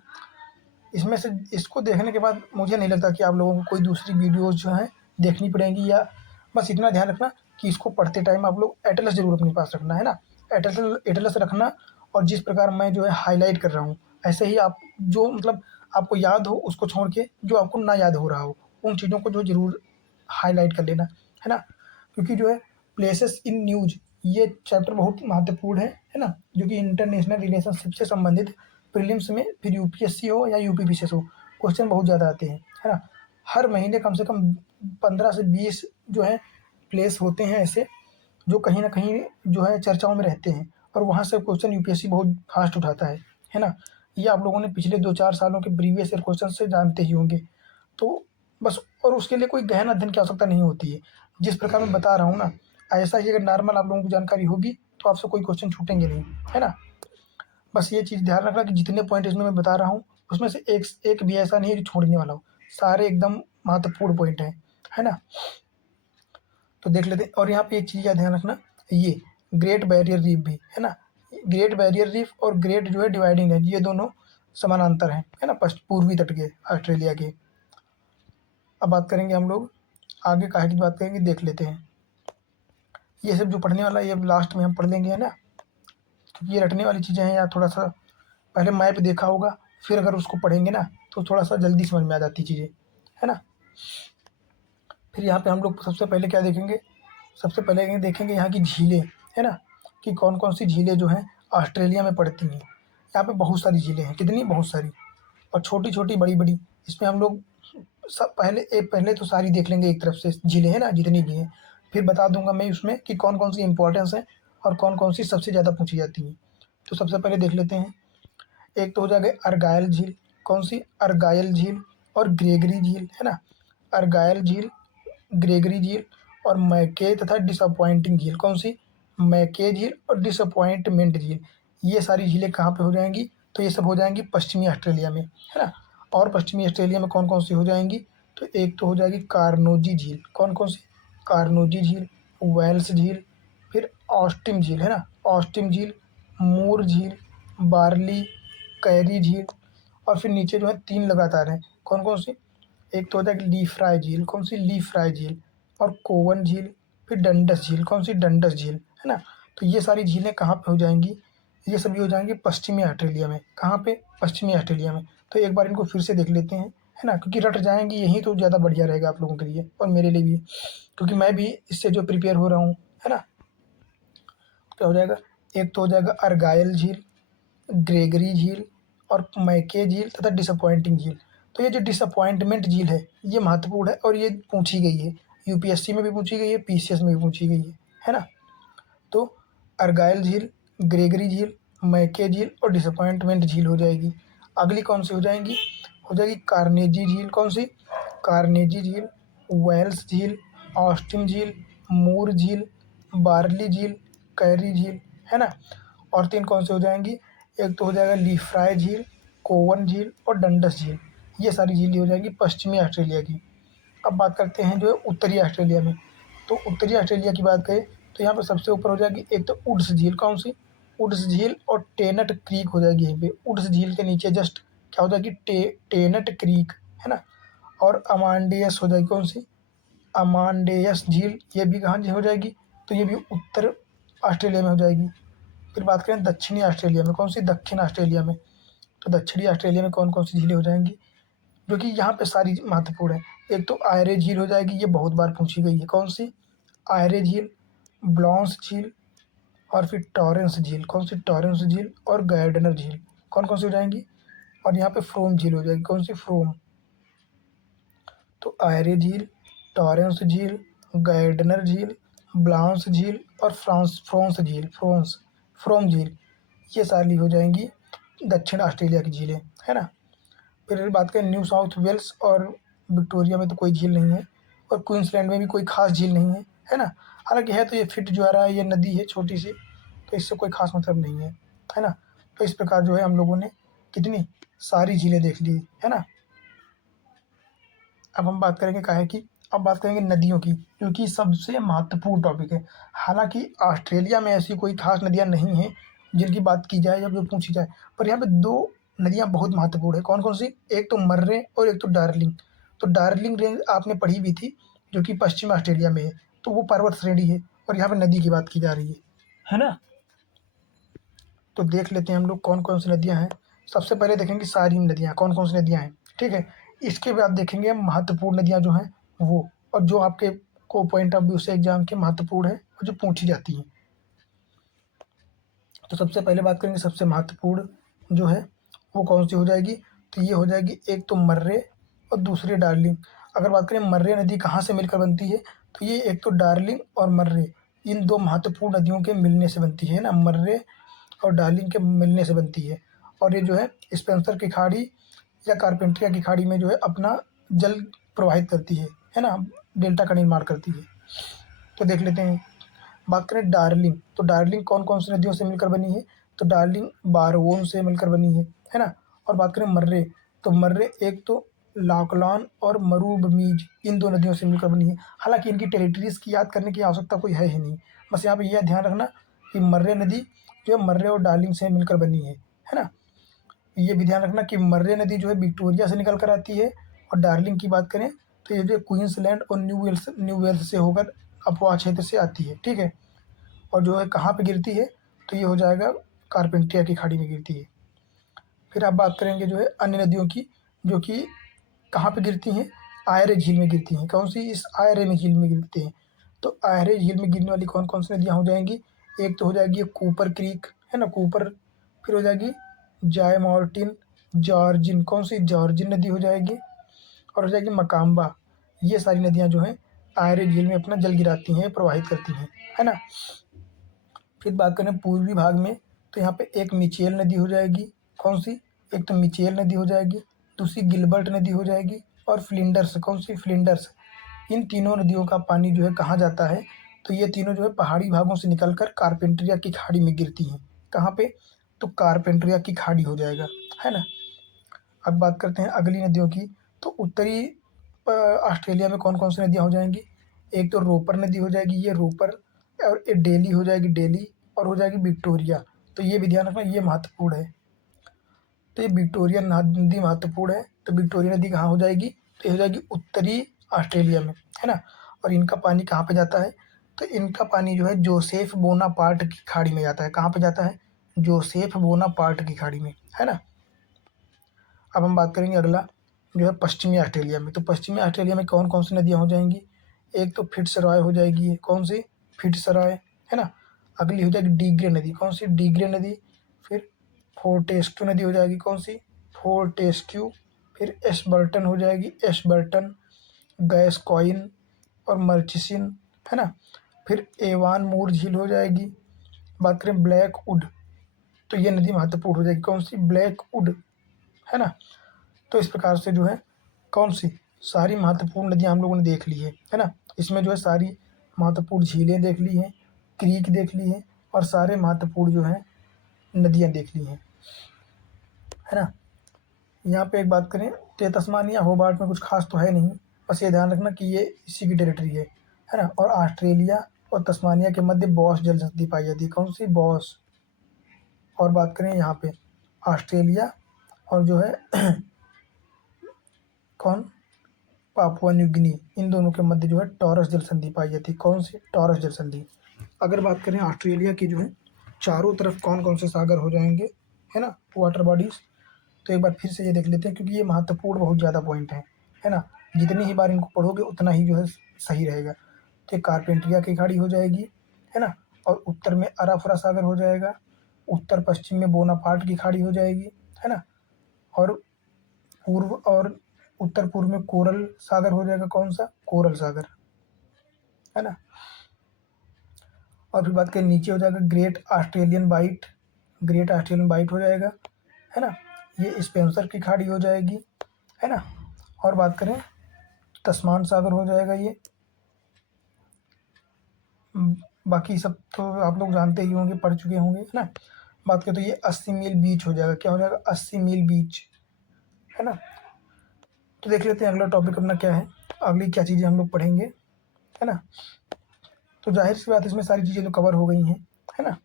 इसमें से इसको देखने के बाद मुझे नहीं लगता कि आप लोगों को कोई दूसरी वीडियोज़ जो हैं देखनी पड़ेंगी, या बस इतना ध्यान रखना कि इसको पढ़ते टाइम आप लोग एटलस ज़रूर अपने पास रखना, है ना। एटलस रखना, और जिस प्रकार मैं जो है हाईलाइट कर रहा हूँ, ऐसे ही आप जो मतलब आपको याद हो उसको छोड़ के जो आपको ना याद हो रहा हो उन चीज़ों को जो ज़रूर हाईलाइट कर लेना, है ना। क्योंकि जो है प्लेसेस इन न्यूज़ ये चैप्टर बहुत महत्वपूर्ण है ना, जो कि इंटरनेशनल रिलेशनशिप से संबंधित प्रीलिम्स में, फिर यूपीएससी हो या यूपीपीसीएस हो, क्वेश्चन बहुत ज़्यादा आते हैं, है ना। हर महीने कम से कम 15 से 20 जो है प्लेस होते हैं ऐसे, जो कहीं ना कहीं जो है चर्चाओं में रहते हैं, और वहाँ से क्वेश्चन यूपीएससी बहुत फास्ट उठाता है ना। ये आप लोगों ने पिछले 2-4 सालों के प्रीवियस ईयर क्वेश्चन से जानते ही होंगे। तो बस, और उसके लिए कोई गहन अध्ययन की आवश्यकता नहीं होती है। जिस प्रकार मैं बता रहा हूँ ना, ऐसा ही अगर नॉर्मल आप लोगों को जानकारी होगी तो आपसे कोई क्वेश्चन छूटेंगे नहीं, है ना। बस ये चीज़ ध्यान रखना कि जितने पॉइंट इसमें मैं बता रहा हूँ उसमें से एक भी ऐसा नहीं है जो छोड़ने वाला हो, सारे एकदम महत्वपूर्ण पॉइंट हैं, है ना। तो देख लेते हैं। और यहाँ पे एक चीज़ का ध्यान रखना, ये ग्रेट बैरियर रीफ भी, है ना। ग्रेट बैरियर रीफ और ग्रेट जो है डिवाइडिंग है, ये दोनों समानांतर हैं, है ना, पूर्वी तट के ऑस्ट्रेलिया के। अब बात करेंगे हम लोग आगे काहे की बात करेंगे, देख लेते हैं। ये सब जो पढ़ने वाला है ये लास्ट में हम पढ़ लेंगे, है ना। क्योंकि ये रटने वाली चीज़ें हैं, या थोड़ा सा पहले मैप देखा होगा, फिर अगर उसको पढ़ेंगे ना तो थोड़ा सा जल्दी समझ में आ जाती चीज़ें, है ना। फिर यहाँ पे हम लोग सबसे पहले क्या देखेंगे? सबसे पहले देखेंगे यहाँ की झीलें, है ना, कि कौन कौन सी झीलें जो हैं ऑस्ट्रेलिया में पड़ती हैं। यहाँ पे बहुत सारी झीलें हैं, कितनी, बहुत सारी, और छोटी छोटी बड़ी बड़ी। इसमें हम लोग सब पहले तो सारी देख लेंगे एक तरफ से झीलें हैं ना, जितनी भी हैं, फिर बता दूंगा मैं उसमें कि कौन कौन सी इंपॉर्टेंस है और कौन कौन सी सबसे ज़्यादा पूछी जाती हैं। तो सबसे पहले देख लेते हैं। एक तो हो जाएगा अर्गायल झील, कौन सी, अर्गायल झील और ग्रेगरी झील, है ना। अर्गायल झील, ग्रेगरी झील और मैके तथा डिसअपॉइंटिंग झील, कौन सी, मैके झील और डिसअपॉइंटमेंट झील। ये सारी झीलें कहाँ पे हो जाएंगी, तो ये सब हो जाएंगी पश्चिमी ऑस्ट्रेलिया में, है ना। और पश्चिमी ऑस्ट्रेलिया में कौन कौन सी हो जाएंगी, तो एक तो हो जाएगी कार्नोजी झील, कौन कौन सी, कार्नोजी झील, वेल्स झील, फिर ऑस्टिन झील, है ना, ऑस्टिन झील, मूर झील, बार्ली, कैरी झील, और फिर नीचे जो है 3 लगातार हैं, कौन कौन सी, एक तो हो जाएगी ली फ्राई झील, कौन सी, ली फ्राई झील, और कोवन झील, फिर डंडस झील, कौन सी, डंडस झील, है ना। तो ये सारी झीलें कहाँ पे हो जाएंगी, ये सभी हो जाएंगी पश्चिमी ऑस्ट्रेलिया में, कहाँ पे, पश्चिमी ऑस्ट्रेलिया में। तो एक बार इनको फिर से देख लेते हैं, है ना, क्योंकि रट जाएंगी यही तो ज़्यादा बढ़िया रहेगा आप लोगों के लिए और मेरे लिए भी, क्योंकि मैं भी इससे जो प्रिपेयर हो रहा हूँ, है ना। क्या हो जाएगा, एक तो हो जाएगा अर्गायल झील, ग्रेगरी झील और मैके झील तथा डिसअपॉइंटिंग झील। तो ये जो डिसअपॉइंटमेंट झील है ये महत्वपूर्ण है और ये पूछी गई है, यूपीएससी में भी पूछी गई है, पीसीएस में भी पूछी गई है ना। तो अर्गायल झील, ग्रेगरी झील, मैके झील और डिसअपॉइंटमेंट झील हो जाएगी। अगली कौन सी हो जाएगी कार्नेजी झील, कौन सी, कार्नेजी झील, वेल्स झील, ऑस्टिन झील, मूर झील, बार्ली झील, कैरी झील, है ना। और 3 कौन सी हो जाएंगी, एक तो हो जाएगा लीफ्राई झील, कोवन झील और डंडस झील। ये सारी झीलें हो जाएंगी पश्चिमी ऑस्ट्रेलिया की। अब बात करते हैं जो है उत्तरी ऑस्ट्रेलिया में। तो उत्तरी ऑस्ट्रेलिया की बात करें तो यहाँ पे सबसे ऊपर हो जाएगी एक तो वुड्स झील, कौन सी, वुड्स झील और टेनट क्रीक हो जाएगी यहीं पे। वुड्स झील के नीचे जस्ट क्या हो जाएगी, टेनट क्रीक, है ना। और अमांडेयस हो जाएगी, कौन सी, अमांडेयस झील, ये भी कहाँ हो जाएगी, तो ये भी उत्तर ऑस्ट्रेलिया में हो जाएगी। फिर बात करें दक्षिणी ऑस्ट्रेलिया में, कौन सी, दक्षिण ऑस्ट्रेलिया में। तो दक्षिणी ऑस्ट्रेलिया में कौन कौन सी झीलें हो जाएंगी, जो कि यहाँ पे सारी महत्वपूर्ण है। एक तो आयरे झील हो जाएगी, ये बहुत बार पूछी गई है, कौन सी, आयरे झील, ब्लॉन्स झील और फिर टॉरेंस झील, कौन सी, टॉरेंस झील और गार्डनर झील, कौन कौन सी हो जाएंगी। और यहाँ पे फ्रोम झील हो जाएगी, कौन सी, फ्रोम। तो आयरे झील, टॉरेंस झील, गार्डनर झील, ब्लांस झील और फ्रोंस झील, फ्रोम झील, ये सारी हो जाएंगी दक्षिण ऑस्ट्रेलिया की झीलें, है ना। फिर बात करें न्यू साउथ वेल्स और विक्टोरिया में तो कोई झील नहीं है, और क्वींसलैंड में भी कोई खास झील नहीं है ना। हालांकि है तो ये फिट जो आ रहा है, ये नदी है छोटी सी, तो इससे कोई खास मतलब नहीं है ना। तो इस प्रकार जो है हम लोगों ने कितनी सारी झीलें देख ली, है ना। अब हम बात करेंगे काहे की, अब बात करेंगे नदियों की, क्योंकि सबसे महत्वपूर्ण टॉपिक है। हालांकि ऑस्ट्रेलिया में ऐसी कोई खास नदियाँ नहीं हैं जिनकी बात की जाए या जो पूछी जाए, पर यहाँ पे 2 नदियाँ बहुत महत्वपूर्ण है, कौन कौन सी, एक तो मर्रे और एक तो डार्लिंग। तो डार्लिंग रेंज आपने पढ़ी भी थी, जो कि पश्चिम ऑस्ट्रेलिया में है, तो वो पर्वत श्रेणी है और यहाँ पे नदी की बात की जा रही है ना। तो देख लेते हैं हम लोग कौन कौन सी नदियाँ हैं। सबसे पहले देखेंगे सारी नदियाँ कौन कौन सी नदियाँ हैं, ठीक है। इसके बाद देखेंगे महत्वपूर्ण नदियाँ जो हैं वो, और जो आपके को पॉइंट ऑफ व्यू से एग्जाम के महत्वपूर्ण है और जो पूछी जाती हैं। तो सबसे पहले बात करेंगे सबसे महत्वपूर्ण जो है वो कौन सी हो जाएगी, तो ये हो जाएगी एक तो मर्रे और दूसरी डार्लिंग। अगर बात करें मर्रे नदी कहाँ से मिलकर बनती है, तो ये एक तो डार्लिंग और मर्रे, इन 2 महत्वपूर्ण नदियों के मिलने से बनती है ना, मर्रे और डार्लिंग के मिलने से बनती है। और ये जो है स्पेंसर की खाड़ी या कारपेंटरिया की खाड़ी में जो है अपना जल प्रवाहित करती है ना, डेल्टा का निर्माण करती है। तो देख लेते हैं। बात करें डार्लिंग, तो डार्लिंग कौन कौन सी नदियों से मिलकर बनी है, तो डार्लिंग बारवोन से मिलकर बनी है ना। और बात करें मर्रे, तो मर्रे एक तो लाकलान और मरूबमीज, इन 2 नदियों से मिलकर बनी है। हालांकि इनकी टेरिटरीज की याद करने की आवश्यकता कोई है ही नहीं, बस यहाँ पे यह ध्यान रखना कि मर्रे नदी जो है मर्रे और डार्लिंग से मिलकर बनी है ना। ये भी ध्यान रखना कि मर्रे नदी जो है विक्टोरिया से निकल कर आती है, और डार्लिंग की बात करें तो ये जो क्वींसलैंड और न्यू वेल्स से होकर अफवाह क्षेत्र से आती है, ठीक है। और जो है कहाँ पे गिरती है, तो ये हो जाएगा कारपेंटिया की खाड़ी में गिरती है। फिर आप बात करेंगे जो है अन्य नदियों की, जो कि कहाँ पे गिरती हैं, आयरे झील में गिरती हैं, कौन सी, इस आयरे में झील में गिरती हैं। तो आयरे झील में गिरने वाली कौन कौन सी नदियाँ हो जाएंगी, एक तो हो जाएगी कूपर क्रीक, है ना, कूपर, फिर हो जाएगी जायमोर्टिन, जॉर्जिन, कौन सी जॉर्जिन नदी हो जाएगी, और हो जाएगी मकाम्बा। ये सारी नदियाँ जो हैं आयरे झील में अपना जल गिराती हैं, प्रवाहित करती हैं, है ना। फिर बात करें पूर्वी भाग में, तो यहाँ पे एक मिचेल नदी हो जाएगी, कौन सी, एक तो मिचेल नदी हो जाएगी, दूसरी गिलबर्ट नदी हो जाएगी, और फ्लिंडर्स, कौन सी, फ्लिंडर्स। इन तीनों नदियों का पानी जो है कहाँ जाता है, तो ये तीनों जो है पहाड़ी भागों से निकलकर कारपेंट्रिया की खाड़ी में गिरती हैं। कहाँ पे, तो कारपेंट्रिया की खाड़ी हो जाएगा, है ना। अब बात करते हैं अगली नदियों की। तो उत्तरी ऑस्ट्रेलिया में कौन कौन सी नदियाँ हो जाएंगी, एक तो रोपर नदी हो जाएगी, ये रोपर, और ये डेली हो जाएगी, डेली, और हो जाएगी विक्टोरिया। तो ये भी ध्यान रखना, ये महत्वपूर्ण है। तो ये विक्टोरिया नदी महत्वपूर्ण है। तो विक्टोरिया नदी कहाँ हो जाएगी, तो ये हो जाएगी उत्तरी ऑस्ट्रेलिया में, है ना। और इनका पानी कहाँ पे जाता है, तो इनका पानी जो है जोसेफ बोनापार्ट की खाड़ी में जाता है। कहाँ पे जाता है, जोसेफ बोनापार्ट की खाड़ी में, है ना। अब हम बात करेंगे अगला जो है पश्चिमी ऑस्ट्रेलिया में। तो पश्चिमी ऑस्ट्रेलिया में कौन कौन सी नदियाँ हो जाएंगी, एक तो फिट्सरॉय हो जाएगी, कौन सी, फिट्सरॉय, है ना। अगली हो जाएगी डीग्रे नदी, कौन सी, डीग्रे नदी। फिर फोर्टेस्क्यू नदी हो जाएगी, कौन सी, फोर्टेस्क्यू। फिर एशबर्टन हो जाएगी, एशबर्टन, गैस्कॉइन और मर्चिसिन, है ना। फिर एवान मूर झील हो जाएगी। बात करें ब्लैक वुड, तो ये नदी महत्वपूर्ण हो जाएगी, कौन सी, ब्लैक वुड, है ना। तो इस प्रकार से जो है कौन सी, सारी महत्वपूर्ण नदियाँ हम लोगों ने देख ली है ना। इसमें जो है सारी महत्वपूर्ण झीलें देख ली हैं, क्रीक देख ली हैं, और सारे महत्वपूर्ण जो हैं नदियाँ देख ली हैं, है ना। यहाँ पे एक बात करें तो ये तस्मानिया होबार्ट में कुछ खास तो है नहीं, बस ये ध्यान रखना कि ये इसी की टेरिटरी है ना। और ऑस्ट्रेलिया और तस्मानिया के मध्य बॉस जल संधि पाई जाती है, कौन सी, बॉस। और बात करें यहाँ पे ऑस्ट्रेलिया और जो है कौन, पापुआ न्यू गिनी, इन दोनों के मध्य जो है टॉरस जल संधि पाई जाती है, कौन सी, टॉरस जल संधि। अगर बात करें ऑस्ट्रेलिया की जो है चारों तरफ कौन कौन से सागर हो जाएंगे, है ना, वाटर बॉडीज, तो एक बार फिर से ये देख लेते हैं, क्योंकि ये महत्वपूर्ण बहुत ज़्यादा पॉइंट है ना। जितनी ही बार इनको पढ़ोगे उतना ही जो है सही रहेगा। तो ये कारपेंट्रिया की खाड़ी हो जाएगी, है ना। और उत्तर में अराफरा सागर हो जाएगा, उत्तर पश्चिम में बोनापार्ट की खाड़ी हो जाएगी, है ना। और पूर्व और उत्तर पूर्व में कोरल सागर हो जाएगा, कौन सा, कोरल सागर, है ना। और फिर बात करें नीचे हो जाएगा Great Australian Bight, Great Australian Bight हो जाएगा, है ना। ये स्पेंसर की खाड़ी हो जाएगी, है ना। और बात करें तस्मान सागर हो जाएगा ये। बाकी सब तो आप लोग जानते ही होंगे, पढ़ चुके होंगे, है ना। बात करें तो ये 80 मील बीच हो जाएगा, क्या हो जाएगा, 80 मील बीच, है ना। तो देख लेते हैं अगला टॉपिक अपना क्या है, अगली क्या चीज़ें हम लोग पढ़ेंगे, है ना। तो जाहिर सी बात इसमें सारी चीज़ें तो कवर हो गई हैं, है ना,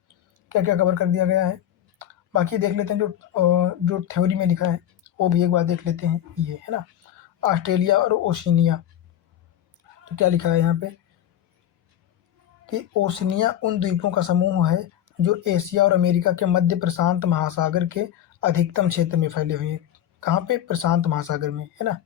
क्या क्या कवर कर दिया गया है। बाकी देख लेते हैं जो थ्योरी में लिखा है वो भी एक बार देख लेते हैं, ये है ना, ऑस्ट्रेलिया और ओशिनिया। तो क्या लिखा है यहाँ पे कि ओशिनिया उन द्वीपों का समूह है जो एशिया और अमेरिका के मध्य प्रशांत महासागर के अधिकतम क्षेत्र में फैले हुए हैं। कहाँ पे, प्रशांत महासागर में, है ना,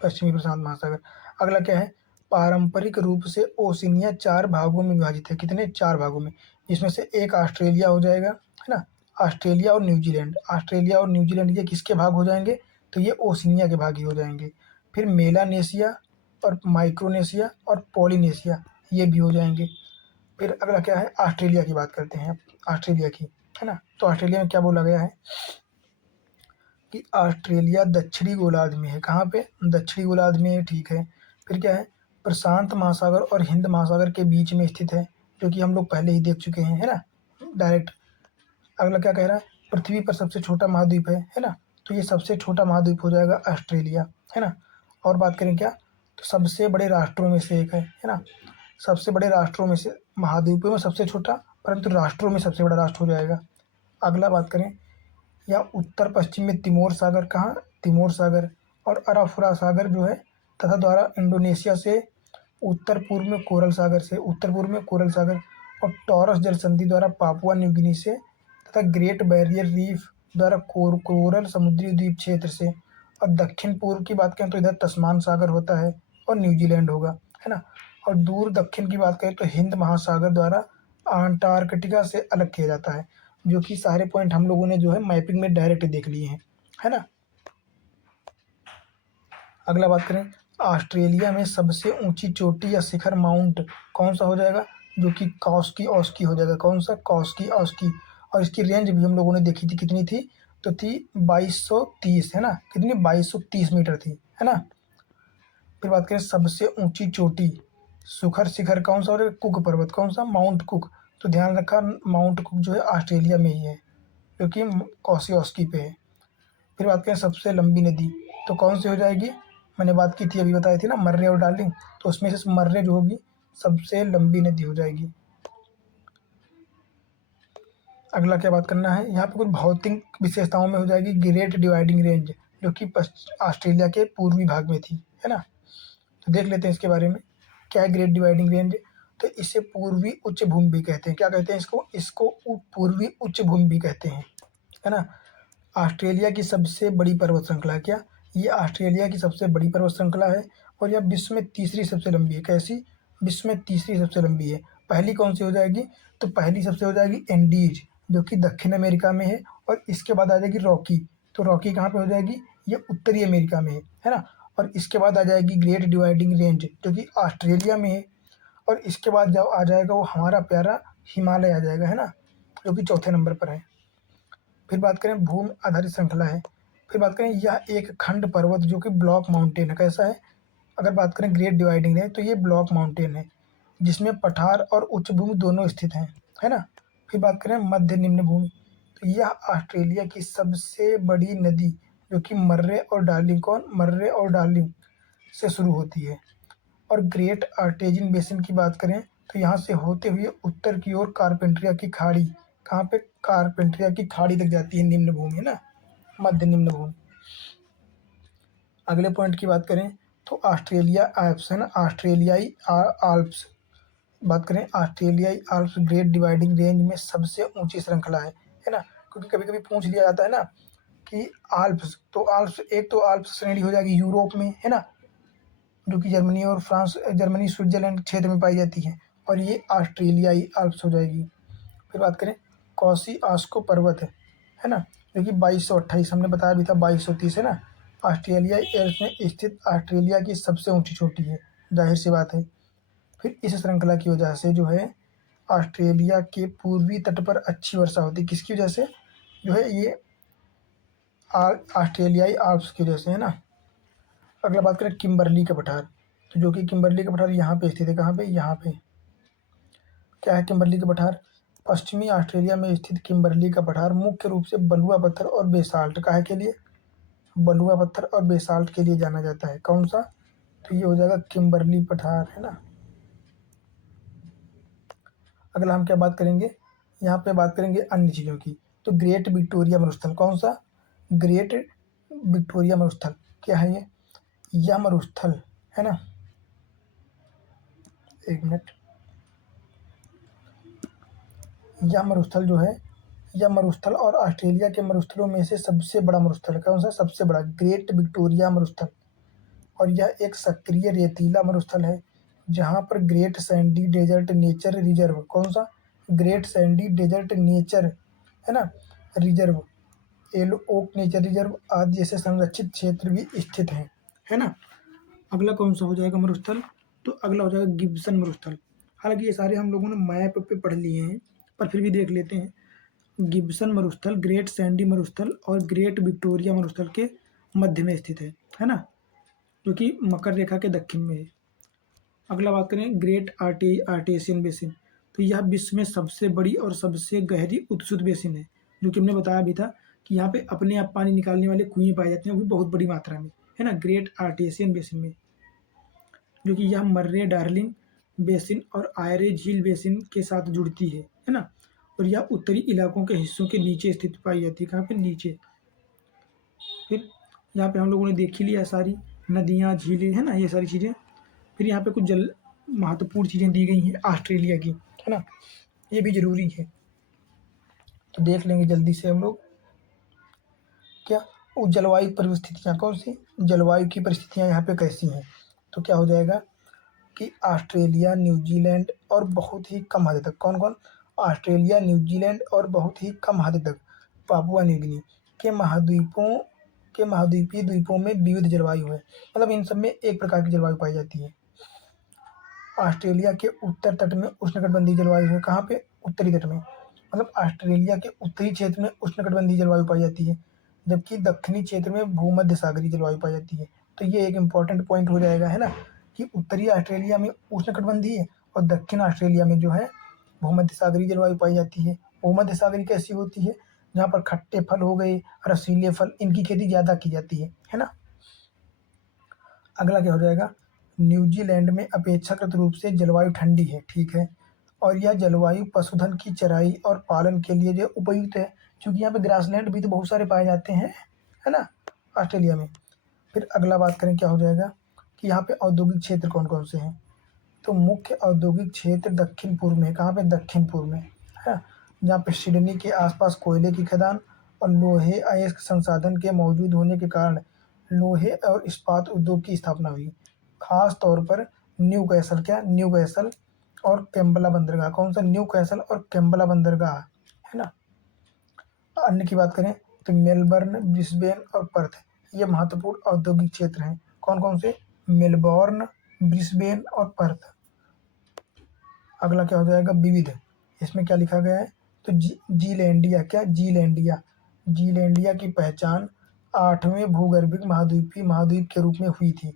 पश्चिमी प्रशांत महासागर। अगला क्या है, पारंपरिक रूप से ओशिनिया 4 भागों में विभाजित है, कितने, 4 भागों में, जिसमें से एक ऑस्ट्रेलिया हो जाएगा, है ना। ऑस्ट्रेलिया और न्यूजीलैंड, ऑस्ट्रेलिया और न्यूजीलैंड ये किसके भाग हो जाएंगे, तो ये ओशिनिया के भाग ही हो जाएंगे। फिर मेलानेशिया और माइक्रोनेशिया और पॉलिनेशिया ये भी हो जाएंगे। फिर अगला क्या है, ऑस्ट्रेलिया की बात करते हैं, ऑस्ट्रेलिया की, है ना। तो ऑस्ट्रेलिया में क्या बोला गया है कि ऑस्ट्रेलिया दक्षिणी गोलार्ध में है, कहाँ पे, दक्षिणी गोलार्ध में है, ठीक है। फिर क्या है, प्रशांत महासागर और हिंद महासागर के बीच में स्थित है, जो कि हम लोग पहले ही देख चुके हैं, है ना, डायरेक्ट। अगला क्या कह रहा है, पृथ्वी पर सबसे छोटा महाद्वीप है ना। तो ये सबसे छोटा महाद्वीप हो जाएगा ऑस्ट्रेलिया, है ना। और बात करें क्या, तो सबसे बड़े राष्ट्रों में से एक है ना, सबसे बड़े राष्ट्रों में से, महाद्वीपों में सबसे छोटा परंतु राष्ट्रों में सबसे बड़ा राष्ट्र हो जाएगा। अगला बात करें, या उत्तर पश्चिम में तिमोर सागर, कहाँ, तिमोर सागर, और अराफुरा सागर जो है, तथा द्वारा इंडोनेशिया से, उत्तर पूर्व में कोरल सागर से, उत्तर पूर्व में कोरल सागर, और टॉरस जल संधि द्वारा पापुआ न्यू गिनी से, तथा ग्रेट बैरियर रीफ द्वारा कोरल समुद्री द्वीप क्षेत्र से। और दक्षिण पूर्व की बात करें तो इधर तस्मान सागर होता है और न्यूजीलैंड होगा, है ना। और दूर दक्षिण की बात करें तो हिंद महासागर द्वारा अंटार्कटिका से अलग किया जाता है। जो कि सारे पॉइंट हम लोगों ने जो है मैपिंग में डायरेक्ट देख लिए हैं, है ना। अगला बात करें, ऑस्ट्रेलिया में सबसे ऊंची चोटी या शिखर माउंट कौन सा हो जाएगा, जो कि कॉस्की ऑस्की हो जाएगा। कौन सा? कॉस्की ऑस्की। और इसकी रेंज भी हम लोगों ने देखी थी, कितनी थी? तो थी 2230, है ना। कितनी? 2230 मीटर थी, है ना। फिर बात करें सबसे ऊंची चोटी, शिखर शिखर कौन सा हो जाएगा? कुक पर्वत। कौन सा? Mount cook. तो ध्यान रखा, माउंट कुक जो है ऑस्ट्रेलिया में ही है, जो कि कॉस्की ऑस्की पे है। फिर बात करें सबसे लंबी नदी, तो कौन सी हो जाएगी? मैंने बात की थी, अभी बताई थी ना, मर्रे और डार्लिंग। तो उसमें से मर्रे जो होगी सबसे लंबी नदी हो जाएगी। अगला क्या बात करना है, यहाँ पे कुछ भौतिक विशेषताओं में हो जाएगी ग्रेट डिवाइडिंग रेंज, जो कि ऑस्ट्रेलिया के पूर्वी भाग में थी, है ना। तो देख लेते हैं इसके बारे में, क्या है ग्रेट डिवाइडिंग रेंज। तो इसे पूर्वी उच्च भूमि भी कहते हैं। क्या कहते हैं इसको? इसको पूर्वी उच्च भूमि भी कहते हैं, है ना। ऑस्ट्रेलिया की सबसे बड़ी पर्वत श्रृंखला, क्या ये ऑस्ट्रेलिया की सबसे बड़ी पर्वत श्रृंखला है? और यह विश्व में तीसरी सबसे लंबी है। कैसी? विश्व में तीसरी सबसे लंबी है। पहली कौन सी हो जाएगी? तो पहली सबसे हो जाएगी एंडीज, जो कि दक्षिण अमेरिका में है। और इसके बाद आ जाएगी रॉकी। तो रॉकी कहाँ पे हो जाएगी? ये उत्तरी अमेरिका में है ना। और इसके बाद आ जाएगी ग्रेट डिवाइडिंग रेंज, जो कि ऑस्ट्रेलिया में है। और इसके बाद जब आ जाएगा वो हमारा प्यारा हिमालय आ जाएगा, है ना, जो कि चौथे नंबर पर है। फिर बात करें भूमि आधारित श्रृंखला है। फिर बात करें यह एक खंड पर्वत जो कि ब्लॉक माउंटेन है। कैसा है? अगर बात करें ग्रेट डिवाइडिंग है तो ये ब्लॉक माउंटेन है, जिसमें पठार और उच्च भूमि दोनों स्थित हैं, है ना। फिर बात करें मध्य निम्न भूमि, तो यह ऑस्ट्रेलिया की सबसे बड़ी नदी, जो कि मर्रे और डार्लिंग, कौन? मर्रे और डार्लिंग से शुरू होती है। और ग्रेट आर्टेजियन बेसिन की बात करें तो यहाँ से होते हुए उत्तर की ओर कारपेंट्रिया की खाड़ी, कहाँ पे? कारपेंट्रिया की खाड़ी तक जाती है, निम्न भूमि, है ना, मध्य निम्न भूमि। अगले पॉइंट की बात करें तो ऑस्ट्रेलिया आल्प्स, है ना, ऑस्ट्रेलियाई आल्प्स। बात करें ऑस्ट्रेलियाई आल्प्स ग्रेट डिवाइडिंग रेंज में सबसे ऊंची श्रृंखला है ना। क्योंकि कभी कभी पूछ लिया जाता है ना कि आल्प्स, तो आल्प्स, एक तो आल्प्स श्रेणी हो जाएगी यूरोप में, है ना, जो कि जर्मनी और फ्रांस, जर्मनी स्विट्जरलैंड क्षेत्र में पाई जाती है। और ये ऑस्ट्रेलियाई आल्प्स हो जाएगी। फिर बात करें कॉसी आस्को पर्वत है ना, जो कि 2228, हमने बताया भी था 2230, है ना। ऑस्ट्रेलियाई एल्प्स में स्थित ऑस्ट्रेलिया की सबसे ऊंची चोटी है, जाहिर सी बात है। फिर इस श्रृंखला की वजह से जो है ऑस्ट्रेलिया के पूर्वी तट पर अच्छी वर्षा होती है। किसकी वजह से? जो है ये ऑस्ट्रेलियाई आल्प्स की वजह से, है ना। अगला बात करें किम्बरली का पठार, तो जो कि किम्बरली का पठार यहाँ पे स्थित है। कहाँ पे? यहाँ पे। क्या है किम्बरली का पठार? पश्चिमी ऑस्ट्रेलिया में स्थित किम्बरली का पठार मुख्य रूप से बलुआ पत्थर और बेसाल्ट, काहे के लिए? बलुआ पत्थर और बेसाल्ट के लिए जाना जाता है। कौन सा? तो ये हो जाएगा किम्बरली पठार, है ना। अगला हम क्या बात करेंगे, यहाँ पे बात करेंगे अन्य चीज़ों की। तो ग्रेट विक्टोरिया मरुस्थल, कौन सा? ग्रेट विक्टोरिया मरुस्थल। क्या है ये? यह मरुस्थल, है ना, एक मिनट, यह मरुस्थल जो है, यह मरुस्थल और ऑस्ट्रेलिया के मरुस्थलों में से सबसे बड़ा मरुस्थल है। कौन सा? सबसे बड़ा, ग्रेट विक्टोरिया मरुस्थल। और यह एक सक्रिय रेतीला मरुस्थल है, जहाँ पर Great Sandy Desert Nature Reserve, कौन सा? ग्रेट सैंडी डेजर्ट नेचर, है ना, रिजर्व, एलो ओक नेचर रिजर्व आदि जैसे संरक्षित क्षेत्र भी स्थित हैं, है ना। अगला कौन सा हो जाएगा मरुस्थल? तो अगला हो जाएगा गिब्सन मरुस्थल। हालांकि ये सारे हम लोगों ने मैप पे पढ़ लिए हैं, पर फिर भी देख लेते हैं। गिब्सन मरुस्थल ग्रेट सैंडी मरुस्थल और ग्रेट विक्टोरिया मरुस्थल के मध्य में स्थित है ना, जो कि मकर रेखा के दक्षिण में है। अगला बात करें ग्रेट आर्टेशियन बेसिन, तो यह विश्व में सबसे बड़ी और सबसे गहरी उत्सुत बेसिन है, जो कि हमने बताया भी था कि यहाँ पे अपने आप पानी निकालने वाले कुएं पाए जाते हैं, वो भी बहुत बड़ी मात्रा में, है ना, ग्रेट आर्टेशियन बेसिन में। जो कि यह मर्रे डार्लिंग बेसिन और आयरे झील बेसिन के साथ जुड़ती है ना। और यह उत्तरी इलाकों के हिस्सों के नीचे स्थित पाई जाती है। कहाँ पे? नीचे। फिर यहाँ पे हम लोगों ने देख ही लिया सारी नदियाँ, झीलें, है ना, ये सारी चीज़ें। फिर यहाँ पे कुछ जल महत्वपूर्ण चीज़ें दी गई हैं ऑस्ट्रेलिया की, है ना, ये भी ज़रूरी है, तो देख लेंगे जल्दी से हम लोग। क्या? वो जलवायु परिस्थितियाँ, कौन सी? जलवायु की परिस्थितियाँ यहाँ पे कैसी हैं? तो क्या हो जाएगा कि ऑस्ट्रेलिया, न्यूजीलैंड और बहुत ही कम हद तक, कौन कौन? ऑस्ट्रेलिया, न्यूजीलैंड और बहुत ही कम हद तक पापुआ न्यू गिनी के महाद्वीपीय द्वीपों में विविध जलवायु है। मतलब इन सब में एक प्रकार की जलवायु पाई जाती है। ऑस्ट्रेलिया के उत्तर तट में उष्णकटिबंधीय जलवायु है। कहाँ पे? उत्तरी तट में। मतलब ऑस्ट्रेलिया के उत्तरी क्षेत्र में उष्णकटिबंधीय जलवायु पाई जाती है, जबकि दक्षिणी क्षेत्र में भूमध्य सागरीय जलवायु पाई जाती है। तो ये एक इम्पॉर्टेंट पॉइंट हो जाएगा, है ना, कि उत्तरी ऑस्ट्रेलिया में उष्णकटिबंधीय और दक्षिण ऑस्ट्रेलिया में जो है भूमध्य सागरीय जलवायु पाई जाती है। भूमध्य सागरीय कैसी होती है? जहाँ पर खट्टे फल हो गए, रसीले फल, इनकी खेती ज़्यादा की जाती है ना। अगला क्या हो जाएगा? न्यूजीलैंड में अपेक्षाकृत रूप से जलवायु ठंडी है, ठीक है, और यह जलवायु पशुधन की चराई और पालन के लिए जो उपयुक्त है, क्योंकि यहाँ पे ग्रासलैंड भी तो बहुत सारे पाए जाते हैं, है ना, ऑस्ट्रेलिया में। फिर अगला बात करें क्या हो जाएगा कि यहाँ पे औद्योगिक क्षेत्र कौन कौन से हैं। तो मुख्य औद्योगिक क्षेत्र दक्षिण पूर्व में। कहाँ पे? दक्षिण पूर्व में, है ना, जहाँ पे सिडनी के आसपास कोयले की खदान और लोहे अयस्क संसाधन के मौजूद होने के कारण लोहे और इस्पात उद्योग की स्थापना हुई। खास तौर पर न्यू कैसल, क्या? न्यू कैसल और कैम्बला बंदरगाह। कौन सा? न्यू कैसल और कैम्बला बंदरगाह, है ना। अन्य की बात करें तो मेलबर्न, ब्रिस्बेन और पर्थ, ये महत्वपूर्ण औद्योगिक क्षेत्र हैं। कौन कौन से? मेलबॉर्न, ब्रिस्बेन और पर्थ। अगला क्या हो जाएगा? विविध। इसमें क्या लिखा गया है? तो जीलैंडिया, क्या? जीलैंडिया। जीलैंडिया की पहचान 8वें भूगर्भिक महाद्वीप के रूप में हुई थी,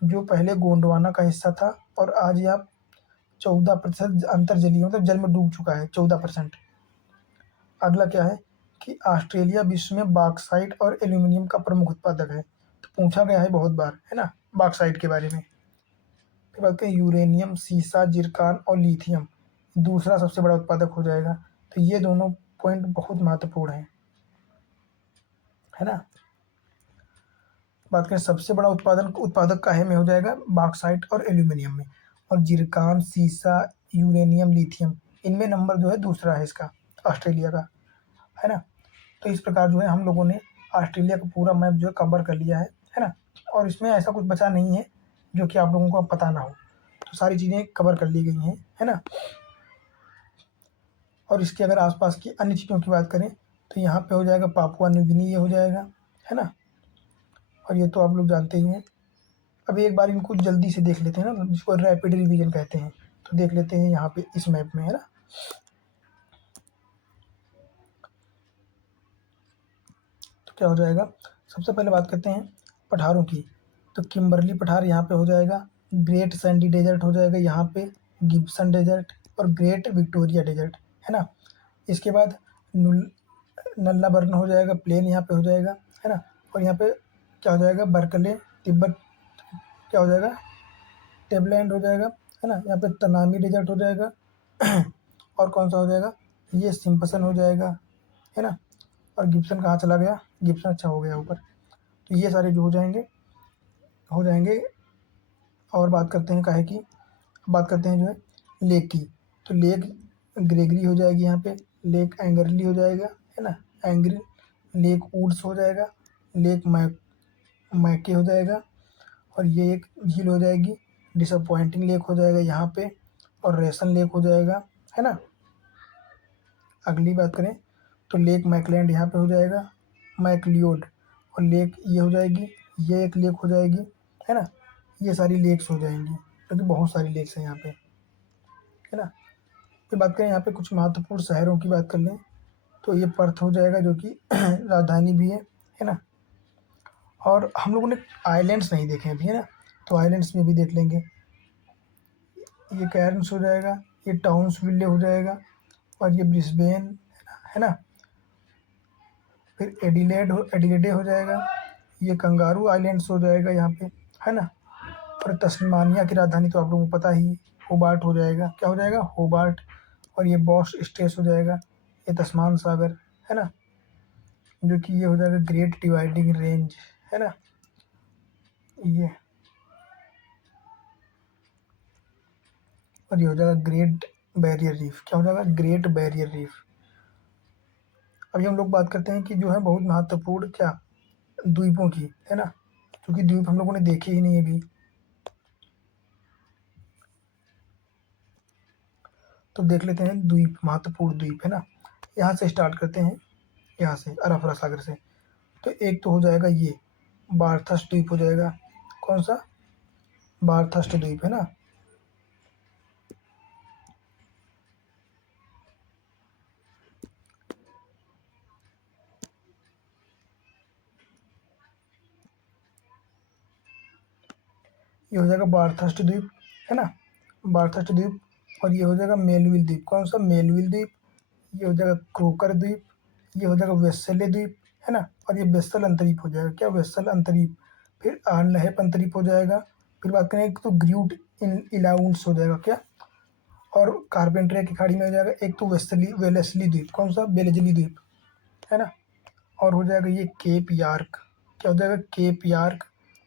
जो पहले गोंडवाना का हिस्सा था और आज यह 14% अंतर्जलीय, मतलब जल में डूब चुका है, 14%। अगला क्या है कि ऑस्ट्रेलिया विश्व में बॉक्साइट और एल्यूमिनियम का प्रमुख उत्पादक है। तो पूछा गया है बहुत बार, है ना, बॉक्साइट के बारे में। फिर बात करें यूरेनियम, सीसा, जिरकान और लिथियम दूसरा सबसे बड़ा उत्पादक हो जाएगा। तो ये दोनों पॉइंट बहुत महत्वपूर्ण है ना। बात करें सबसे बड़ा उत्पादक काहे में हो जाएगा? बॉक्साइट और एल्यूमिनियम में। और जिरकान, सीसा, यूरेनियम, लिथियम, इनमें नंबर जो है दूसरा है इसका, ऑस्ट्रेलिया का, है ना। तो इस प्रकार जो है हम लोगों ने ऑस्ट्रेलिया का पूरा मैप जो है कवर कर लिया है ना। और इसमें ऐसा कुछ बचा नहीं है जो कि आप लोगों को पता ना हो, तो सारी चीज़ें कवर कर ली गई हैं, है ना। और इसके अगर आसपास की अन्य चीज़ों की बात करें तो यहाँ पे हो जाएगा पापुआ न्यू गिनी, ये हो जाएगा, है ना। और ये तो आप लोग जानते ही हैं। अब एक बार इनको जल्दी से देख लेते हैं ना, जिसको रैपिड रिवीजन कहते हैं। तो देख लेते हैं यहाँ पे इस मैप में, है ना। तो क्या हो जाएगा? सबसे पहले बात करते हैं पठारों की। तो किम्बरली पठार यहाँ पे हो जाएगा, ग्रेट सैंडी डेजर्ट हो जाएगा यहाँ पे, गिब्सन डेजर्ट और ग्रेट विक्टोरिया डेजर्ट, है ना। इसके बाद नल्ला बर्न हो जाएगा, प्लेन यहाँ पे हो जाएगा, है ना। और यहाँ पे क्या हो जाएगा? बर्कले, तिब्बत, क्या हो जाएगा? टेबलैंड हो जाएगा, है ना। यहाँ पे तनामी डेजर्ट हो जाएगा और कौन सा हो जाएगा? ये सिम्पसन हो जाएगा, है ना। और गिब्सन कहाँ चला गया? गिब्सन अच्छा हो गया ऊपर। तो ये सारे जो हो जाएंगे। और बात करते हैं काहे की, बात करते हैं जो है लेक की। तो लेक ग्रेगरी हो जाएगी यहाँ पे, लेक एंगरली हो जाएगा, है ना, एंग्री, लेक वुड्स हो जाएगा, लेक मैके हो जाएगा, और ये एक झील हो जाएगी, डिसअपॉइंटिंग लेक हो जाएगा यहाँ पे, और रेसन लेक हो जाएगा, है ना। अगली बात करें तो लेक मैकलैंड यहाँ पे हो जाएगा, मैकलियोड, और लेक ये हो जाएगी, ये एक लेक हो जाएगी, है ना। ये सारी लेक्स हो जाएंगी, क्योंकि बहुत सारी लेक्स हैं यहाँ पे, है ना। फिर बात करें यहाँ पे कुछ महत्वपूर्ण शहरों की बात कर लें तो ये पर्थ हो जाएगा, जो कि राजधानी भी है ना। और हम लोगों ने आइलैंड्स नहीं देखे अभी, है ना, तो आइलैंड्स में भी देख लेंगे। ये कैर्न्स हो जाएगा, ये टाउन्सविले हो जाएगा, और ये ब्रिस्बेन, है ना। फिर एडिलेडे हो जाएगा, ये कंगारू आइलैंड्स हो जाएगा यहाँ पे, है ना। और तस्मानिया की राजधानी तो आप लोगों को पता ही, होबार्ट हो जाएगा, क्या हो जाएगा? होबार्ट। और ये बॉस स्ट्रेस हो जाएगा, ये तस्मान सागर, है ना, जो कि ये हो जाएगा ग्रेट डिवाइडिंग रेंज, है ना, ये। और ये हो जाएगा ग्रेट बैरियर रीफ, क्या हो जाएगा? Great barrier reef. अभी हम लोग बात करते हैं कि जो है बहुत महत्वपूर्ण क्या द्वीपों की, है ना, क्योंकि द्वीप हम लोगों ने देखे ही नहीं अभी। तो देख लेते हैं द्वीप, महत्वपूर्ण द्वीप है ना। यहाँ से स्टार्ट करते हैं, यहाँ से अरब सागर से। तो एक तो हो जाएगा ये बारथस द्वीप हो जाएगा, कौन सा, बारथस द्वीप है ना। ये हो जाएगा बारथस्ट द्वीप है ना, बारथस्ट द्वीप। और ये हो जाएगा मेलविल द्वीप, कौन सा, मेलविल द्वीप। ये हो जाएगा क्रोकर द्वीप, ये हो जाएगा वेस्सले द्वीप है ना। और ये वेस्सल अंतरीप हो जाएगा, क्या, वेस्सल अंतरीप। फिर आर्नहेप अंतरीप हो जाएगा। फिर बात करें एक तो ग्रूट इन इलाउंस हो जाएगा, क्या, और कारपेंटरिया की खाड़ी में हो जाएगा एक तो वेलेस्ली द्वीप, कौन सा, बेलेजली द्वीप है ना। और हो जाएगा ये केप यार्क, क्या हो जाएगा, केप यार्क।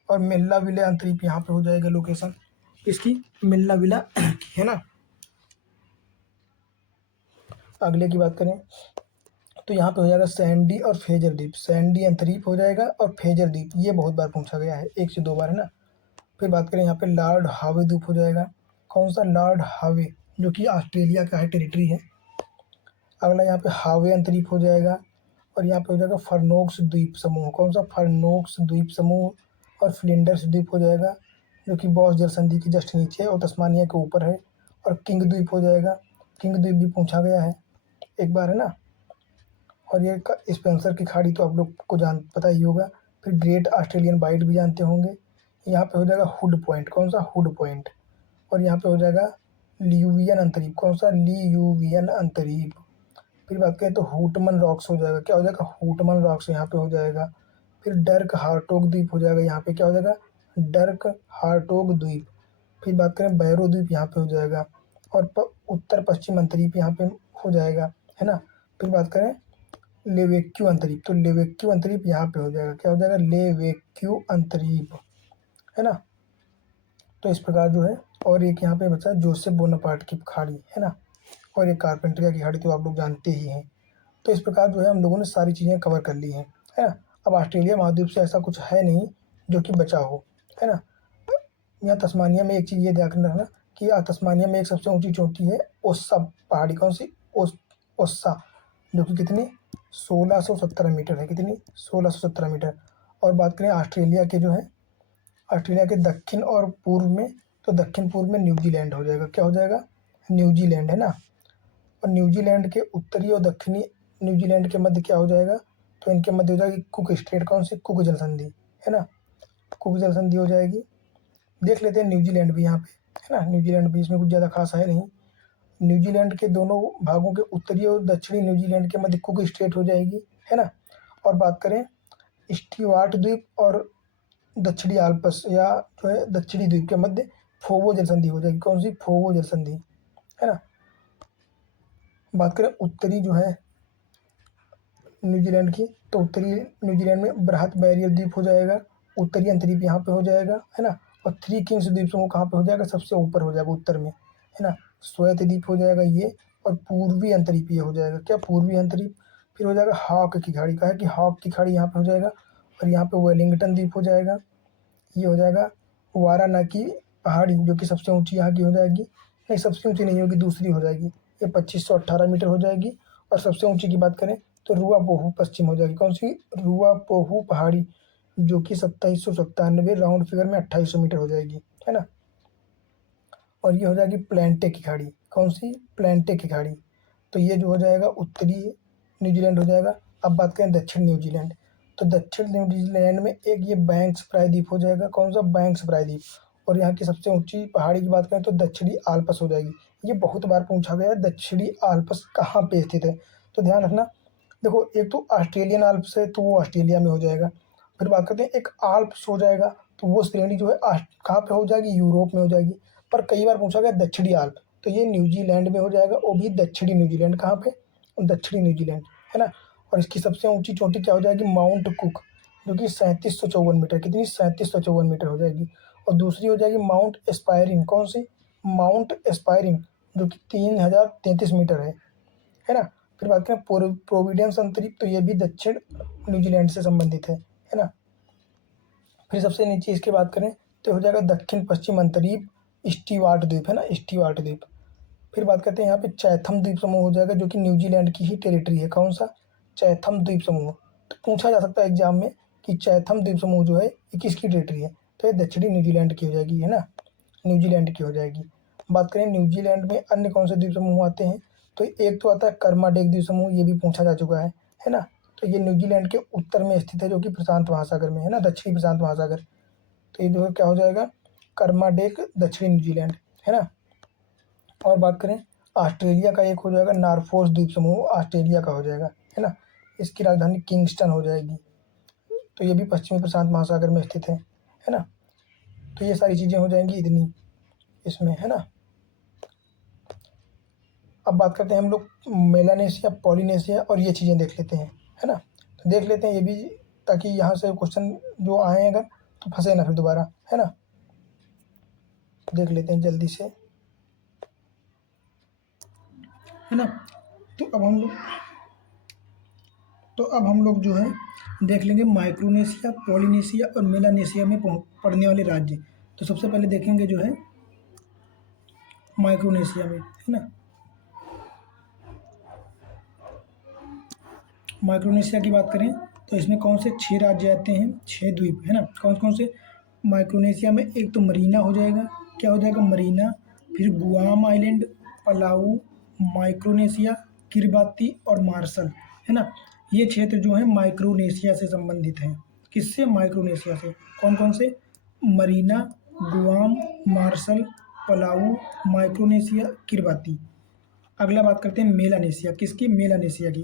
और मेल्ला विला अंतरीप यहाँ पे हो जाएगा लोकेशन इसकी, मेल्ला विला है ना। अगले की बात करें तो यहाँ पे हो जाएगा सैंडी और फेजर द्वीप, सैंडी अंतरीप हो जाएगा और फेजर द्वीप, ये बहुत बार पूछा गया है, 1 से 2 बार है ना। फिर बात करें यहाँ पे लॉर्ड हावे द्वीप हो जाएगा, कौन सा, लॉर्ड हावे, जो कि ऑस्ट्रेलिया का है, टेरिटरी है। अगला यहाँ पे हावे अंतरीप हो जाएगा। और यहाँ पे हो जाएगा फरनोक्स द्वीप समूह, कौन सा, फरनोक्स द्वीप समूह। और फ्लिंडर्स द्वीप हो जाएगा, जो कि बॉस जल संधि के जस्ट नीचे है और तस्मानिया के ऊपर है। और किंग द्वीप हो जाएगा, किंग द्वीप भी पूछा गया है एक बार है ना। और ये स्पेंसर की खाड़ी तो आप लोग को पता ही होगा। फिर ग्रेट ऑस्ट्रेलियन बाइट भी जानते होंगे। यहाँ पे हो जाएगा हुड पॉइंट, कौन सा, हुड पॉइंट। और यहाँ पे हो जाएगा ल्यूवियन अंतरीप, कौन सा, ल्यूवियन अंतरीप। फिर बात करें तो हुटमन रॉक्स हो जाएगा, क्या हो जाएगा, हुटमन रॉक्स यहाँ पे हो जाएगा। फिर डर्क हार्टोग द्वीप हो जाएगा, यहाँ पे क्या हो जाएगा, डर्क हार्टोग द्वीप। फिर बात करें बैरो द्वीप, यहाँ पे हो जाएगा। और उत्तर पश्चिम अंतरीप यहाँ पे हो जाएगा है ना। फिर बात करें लेवेक्यू अंतरीप, तो लेवेक्यू अंतरीप यहाँ पे हो जाएगा, क्या हो जाएगा, लेवेक्यू अंतरीप है ना। तो इस प्रकार जो है, और एक यहाँ पे बचा जोसेफ बोनापार्ट की खाड़ी है ना, और एक कारपेंटरिया की खाड़ी तो आप लोग जानते ही हैं। तो इस प्रकार जो है हम लोगों ने सारी चीज़ें कवर कर ली हैं है ना। अब ऑस्ट्रेलिया महाद्वीप से ऐसा कुछ है नहीं जो कि बचा हो, है ना। यहाँ तस्मानिया में एक चीज़ ये ध्यान रखना कि तस्मानिया में एक सबसे ऊंची चोटी है ओस्सा पहाड़ी, कौन सी, ओस्सा, जो कि कितनी, 1617 मीटर है, कितनी, 1617 मीटर। और बात करें ऑस्ट्रेलिया के जो है, ऑस्ट्रेलिया के दक्षिण और पूर्व में, तो दक्षिण पूर्व में न्यूजीलैंड हो जाएगा, क्या हो जाएगा, न्यूजीलैंड है ना। और न्यूजीलैंड के उत्तरी और दक्षिणी न्यूजीलैंड के मध्य क्या हो जाएगा, तो इनके मध्य हो जाएगी कुक स्ट्रेट, कौन सी, कुक जल संधि है ना, कुक जल संधि हो जाएगी। देख लेते हैं न्यूजीलैंड भी यहाँ पे है ना, न्यूजीलैंड भी, इसमें कुछ ज़्यादा खास है नहीं। न्यूजीलैंड के दोनों भागों के उत्तरी और दक्षिणी न्यूजीलैंड के मध्य कुक स्ट्रेट हो जाएगी है ना। और बात करें स्टीवार्ट द्वीप और दक्षिणी आल्प्स या जो है दक्षिणी द्वीप के मध्य फोवो जल संधि हो जाएगी, कौन सी, फोवो जल संधि है ना। बात करें उत्तरी जो है न्यूजीलैंड की, तो उत्तरी न्यूजीलैंड में बृहत बैरियर द्वीप हो जाएगा, उत्तरी अंतरीप यहाँ पे हो जाएगा है ना। और थ्री किंग्स द्वीप समूह कहाँ पे हो जाएगा, सबसे ऊपर हो जाएगा उत्तर में है ना, श्वेत द्वीप हो जाएगा ये। और पूर्वी अंतरीप ये हो जाएगा, क्या, पूर्वी अंतरीप। फिर हो जाएगा हॉक की खाड़ी, का है कि हॉक की खाड़ी यहाँ पे हो जाएगा। और यहाँ पे वेलिंगटन द्वीप हो जाएगा, ये हो जाएगा। वारानाकी पहाड़ी जो कि सबसे ऊंची यहाँ की हो जाएगी, नहीं सबसे ऊंची नहीं होगी, दूसरी हो जाएगी, ये 2518 मीटर हो जाएगी। और सबसे ऊंची की बात करें तो रुआपोहू पश्चिम हो जाएगी, कौन सी, रुआपोहू पहाड़ी, जो कि 2797 राउंड फिगर में 2800 मीटर हो जाएगी है ना। और ये हो जाएगी प्लेंटे की खाड़ी, कौन सी, प्लेंटे की खाड़ी। तो ये जो हो जाएगा उत्तरी न्यूजीलैंड हो जाएगा। अब बात करें दक्षिण न्यूजीलैंड, तो दक्षिण न्यूजीलैंड में एक ये बैंक्स प्रायद्वीप हो जाएगा, कौन सा, बैंक्स प्रायद्वीप। और यहाँ की सबसे ऊंची पहाड़ी की बात करें तो दक्षिणी आल्प्स हो जाएगी। ये बहुत बार पूछा गया है, दक्षिणी आल्प्स कहाँ पे स्थित है, तो ध्यान रखना। देखो एक तो ऑस्ट्रेलियन आल्प्स है तो वो ऑस्ट्रेलिया में हो जाएगा। फिर बात करते हैं एक आल्प्स हो जाएगा, तो वो श्रेणी जो है कहाँ पे हो जाएगी, यूरोप में हो जाएगी। पर कई बार पूछा गया दक्षिणी आल्प, तो ये न्यूजीलैंड में हो जाएगा, वो भी दक्षिणी न्यूजीलैंड, कहाँ पे, दक्षिणी न्यूजीलैंड है ना। और इसकी सबसे ऊंची चोटी क्या हो जाएगी, माउंट कुक, जो कि 3754 मीटर, कितनी, 3754 मीटर हो जाएगी। और दूसरी हो जाएगी माउंट एस्पायरिंग, कौन सी, माउंट एस्पायरिंग, जो कि 3033 मीटर है ना। फिर बात करें प्रोविडेंस अंतरिक्ष, तो ये भी दक्षिण न्यूजीलैंड से संबंधित है ना। फिर सबसे नीचे इसकी बात करें तो हो जाएगा दक्षिण पश्चिम अंतरीप स्टीवार्ट द्वीप है ना, स्टीवार्ट द्वीप। फिर बात करते हैं यहाँ पे चैथम द्वीप समूह हो जाएगा, जो कि न्यूजीलैंड की ही टेरिटरी है। कौन सा? चैथम द्वीप समूह। तो पूछा जा सकता है एग्जाम में कि चैथम द्वीप समूह जो है ये किसकी टेरिटरी है, तो ये दक्षिणी न्यूजीलैंड की हो जाएगी, है ना, न्यूजीलैंड की हो जाएगी। बात करें न्यूजीलैंड में अन्य कौन से द्वीप समूह आते हैं, तो एक तो आता है कर्माडेक द्वीप समूह, ये भी पूछा जा चुका है ना। तो ये न्यूजीलैंड के उत्तर में स्थित है, जो कि प्रशांत महासागर में है ना, दक्षिणी प्रशांत महासागर। तो ये जो है क्या हो जाएगा, कर्माडेक, दक्षिणी न्यूजीलैंड, है ना। और बात करें ऑस्ट्रेलिया का, एक हो जाएगा नॉरफोक द्वीप समूह, ऑस्ट्रेलिया का हो जाएगा, है ना। इसकी राजधानी किंगस्टन हो जाएगी। तो ये भी पश्चिमी प्रशांत महासागर में स्थित है ना। तो ये सारी चीज़ें हो जाएंगी इतनी इसमें, है ना। अब बात करते हैं हम लोग मेलानेशिया, पॉलिनेशिया और ये चीज़ें देख लेते हैं, है ना। तो देख लेते हैं ये भी, ताकि यहाँ से क्वेश्चन जो आए अगर तो फंसे ना फिर दोबारा, है ना। देख लेते हैं जल्दी से, है ना। तो अब हम लोग जो है देख लेंगे माइक्रोनेशिया, पॉलिनेशिया और मेलानेशिया में पड़ने वाले राज्य। तो सबसे पहले देखेंगे जो है माइक्रोनेशिया में, है ना। माइक्रोनेशिया की बात करें तो इसमें कौन से 6 राज्य आते हैं, 6 द्वीप, है ना। कौन कौन से माइक्रोनेशिया में, एक तो मरीना हो जाएगा, क्या हो जाएगा, मरीना। फिर Guam island, Palau, Micronesia, Kiribati और मार्शल, है ना। ये क्षेत्र जो है माइक्रोनेशिया से संबंधित हैं। किससे? माइक्रोनेशिया से। कौन कौन से? Mariana, Guam, Marshall, Palau, Micronesia, Kiribati. अगला बात करते हैं मेलानेशिया, किसकी? मेलानेशिया की,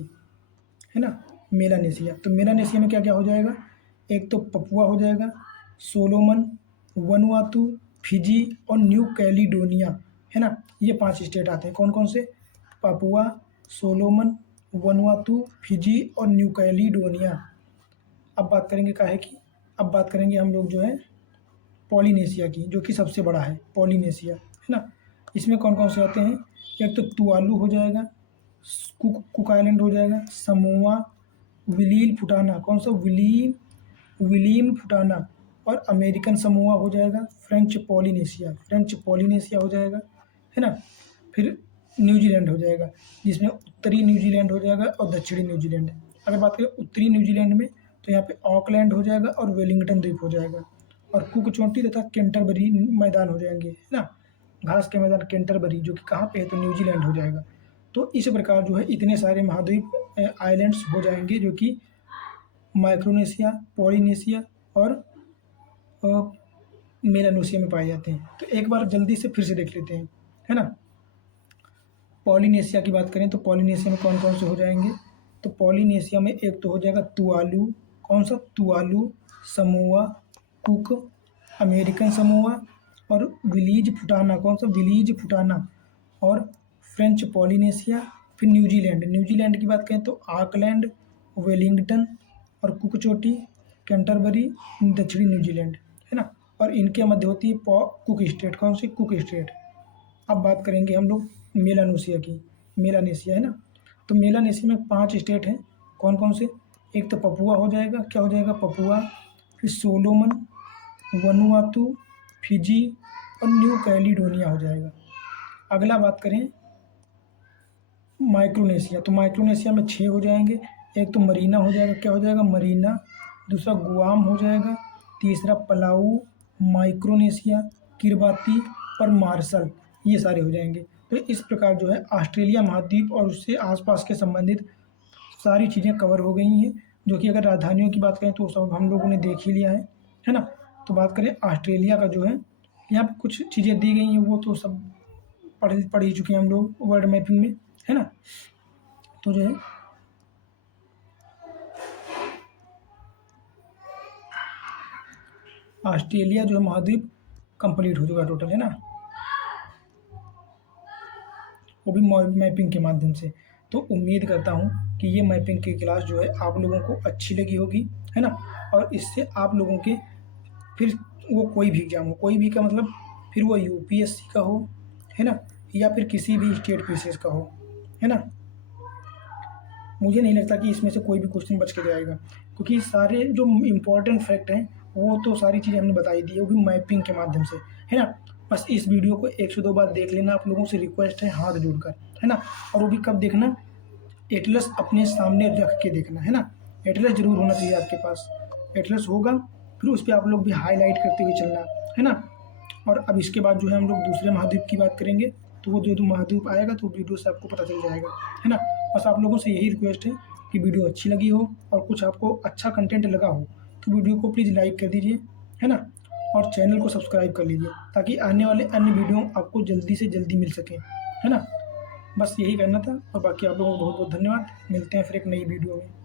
है ना, मेलानेशिया। तो मेलानेशिया में क्या क्या हो जाएगा, एक तो पपुआ हो जाएगा, सोलोमन, वनुआतू, फिजी और न्यू कैलिडोनिया, है ना। ये 5 स्टेट आते हैं। कौन कौन से? पपुआ, सोलोमन, वनुआतू, फिजी और न्यू कैलिडोनिया। अब बात करेंगे काहे की, अब बात करेंगे हम लोग जो है पॉलिनेशिया की, जो कि सबसे बड़ा है पॉलिनेशिया, है ना। इसमें कौन कौन से आते हैं, एक तो तुआलू हो जाएगा, कुक आइलैंड हो जाएगा, समोआ, विलील फुटाना, कौन सा? विलीम फुटाना और अमेरिकन समोआ हो जाएगा, फ्रेंच पॉलिनेशिया हो जाएगा, है ना। फिर न्यूजीलैंड हो जाएगा, जिसमें उत्तरी न्यूजीलैंड हो जाएगा और दक्षिणी न्यूजीलैंड। अगर बात करें उत्तरी न्यूजीलैंड में तो यहाँ पे ऑकलैंड हो जाएगा और वेलिंगटन द्वीप हो जाएगा, और कुक चोटी तथा कैंटरबरी मैदान हो जाएंगे, है ना, घास के मैदान कैंटरबरी, जो कि कहाँ पे है, तो न्यूजीलैंड हो जाएगा। तो इस प्रकार जो है इतने सारे महाद्वीप आइलैंड्स हो जाएंगे, जो कि माइक्रोनेशिया, पॉलिनेशिया और मेलानेशिया में पाए जाते हैं। तो एक बार जल्दी से फिर से देख लेते हैं, है ना। पॉलिनेशिया की बात करें तो पॉलिनेशिया में कौन कौन से हो जाएंगे, तो पॉलिनेशिया में एक तो हो जाएगा तुआलू, कौन सा? तुआलू, समोआ, कुक, अमेरिकन समोआ और विलीज फुटाना, कौन सा? विलीज फुटाना और फ्रेंच पॉलिनेशिया। फिर न्यूजीलैंड की बात करें तो ऑकलैंड, वेलिंगटन और कुक चोटी, कैंटरबरी, दक्षिणी न्यूजीलैंड, है ना। और इनके मध्य होती है कुक स्टेट, कौन सी? Cook state. अब बात करेंगे हम लोग मेलानेशिया, है ना। तो मेलानेशिया में 5 स्टेट हैं। कौन कौन से? एक तो पपुआ हो जाएगा, क्या हो जाएगा? पपुआ। फिर सोलोमन, वनुआतू, फिजी और न्यू कैलिडोनिया हो जाएगा। अगला बात करें माइक्रोनेशिया, तो माइक्रोनेशिया में 6 हो जाएंगे। एक तो मरीना हो जाएगा, क्या हो जाएगा? मरीना। दूसरा गुआम हो जाएगा, तीसरा पलाऊ, माइक्रोनेशिया, किरबाती और मार्शल, ये सारे हो जाएंगे। तो इस प्रकार जो है ऑस्ट्रेलिया महाद्वीप और उससे आसपास के संबंधित सारी चीज़ें कवर हो गई हैं, जो कि अगर राजधानियों की बात करें तो सब हम लोगों ने देख ही लिया है ना। तो बात करें ऑस्ट्रेलिया का जो है, यहाँ पर कुछ चीज़ें दी गई हैं, वो तो सब पढ़ ही चुके हैं हम लोग वर्ल्ड मैपिंग में, है ना। तो जो है ऑस्ट्रेलिया जो है महाद्वीप कंप्लीट हो चुका टोटल, है ना, वो भी मैपिंग के माध्यम से। तो उम्मीद करता हूँ कि ये मैपिंग की क्लास जो है आप लोगों को अच्छी लगी होगी, है ना। और इससे आप लोगों के फिर वो कोई भी एग्जाम हो, कोई भी का मतलब फिर वो यूपीएससी का हो, है ना, या फिर किसी भी स्टेट पीसीएस का हो, है ना, मुझे नहीं लगता कि इसमें से कोई भी क्वेश्चन बच के जाएगा, क्योंकि सारे जो इम्पोर्टेंट फैक्ट हैं वो तो सारी चीज़ें हमने बताई दी है, वो भी मैपिंग के माध्यम से, है ना। बस इस वीडियो को 1 से 2 बार देख लेना, आप लोगों से रिक्वेस्ट है हाथ जोड़कर, है ना? और वो भी कब देखना, एटलस अपने सामने रख के देखना, है ना? एटलस ज़रूर होना चाहिए आपके पास। एटलस होगा, फिर उस पे आप लोग भी हाइलाइट करते हुए चलना, है ना? और अब इसके बाद जो है हम लोग दूसरे महाद्वीप की बात करेंगे, तो वो जो महाद्वीप आएगा तो वीडियो से आपको पता चल जाएगा, है ना? बस आप लोगों से यही रिक्वेस्ट है कि वीडियो अच्छी लगी हो और कुछ आपको अच्छा कंटेंट लगा हो, तो वीडियो को प्लीज़ लाइक कर दीजिए, है ना? और चैनल को सब्सक्राइब कर लीजिए, ताकि आने वाले अन्य वीडियो आपको जल्दी से जल्दी मिल सकें, है ना? बस यही करना था और बाकी आप लोगों को बहुत-बहुत धन्यवाद। मिलते हैं फिर एक नई वीडियो में।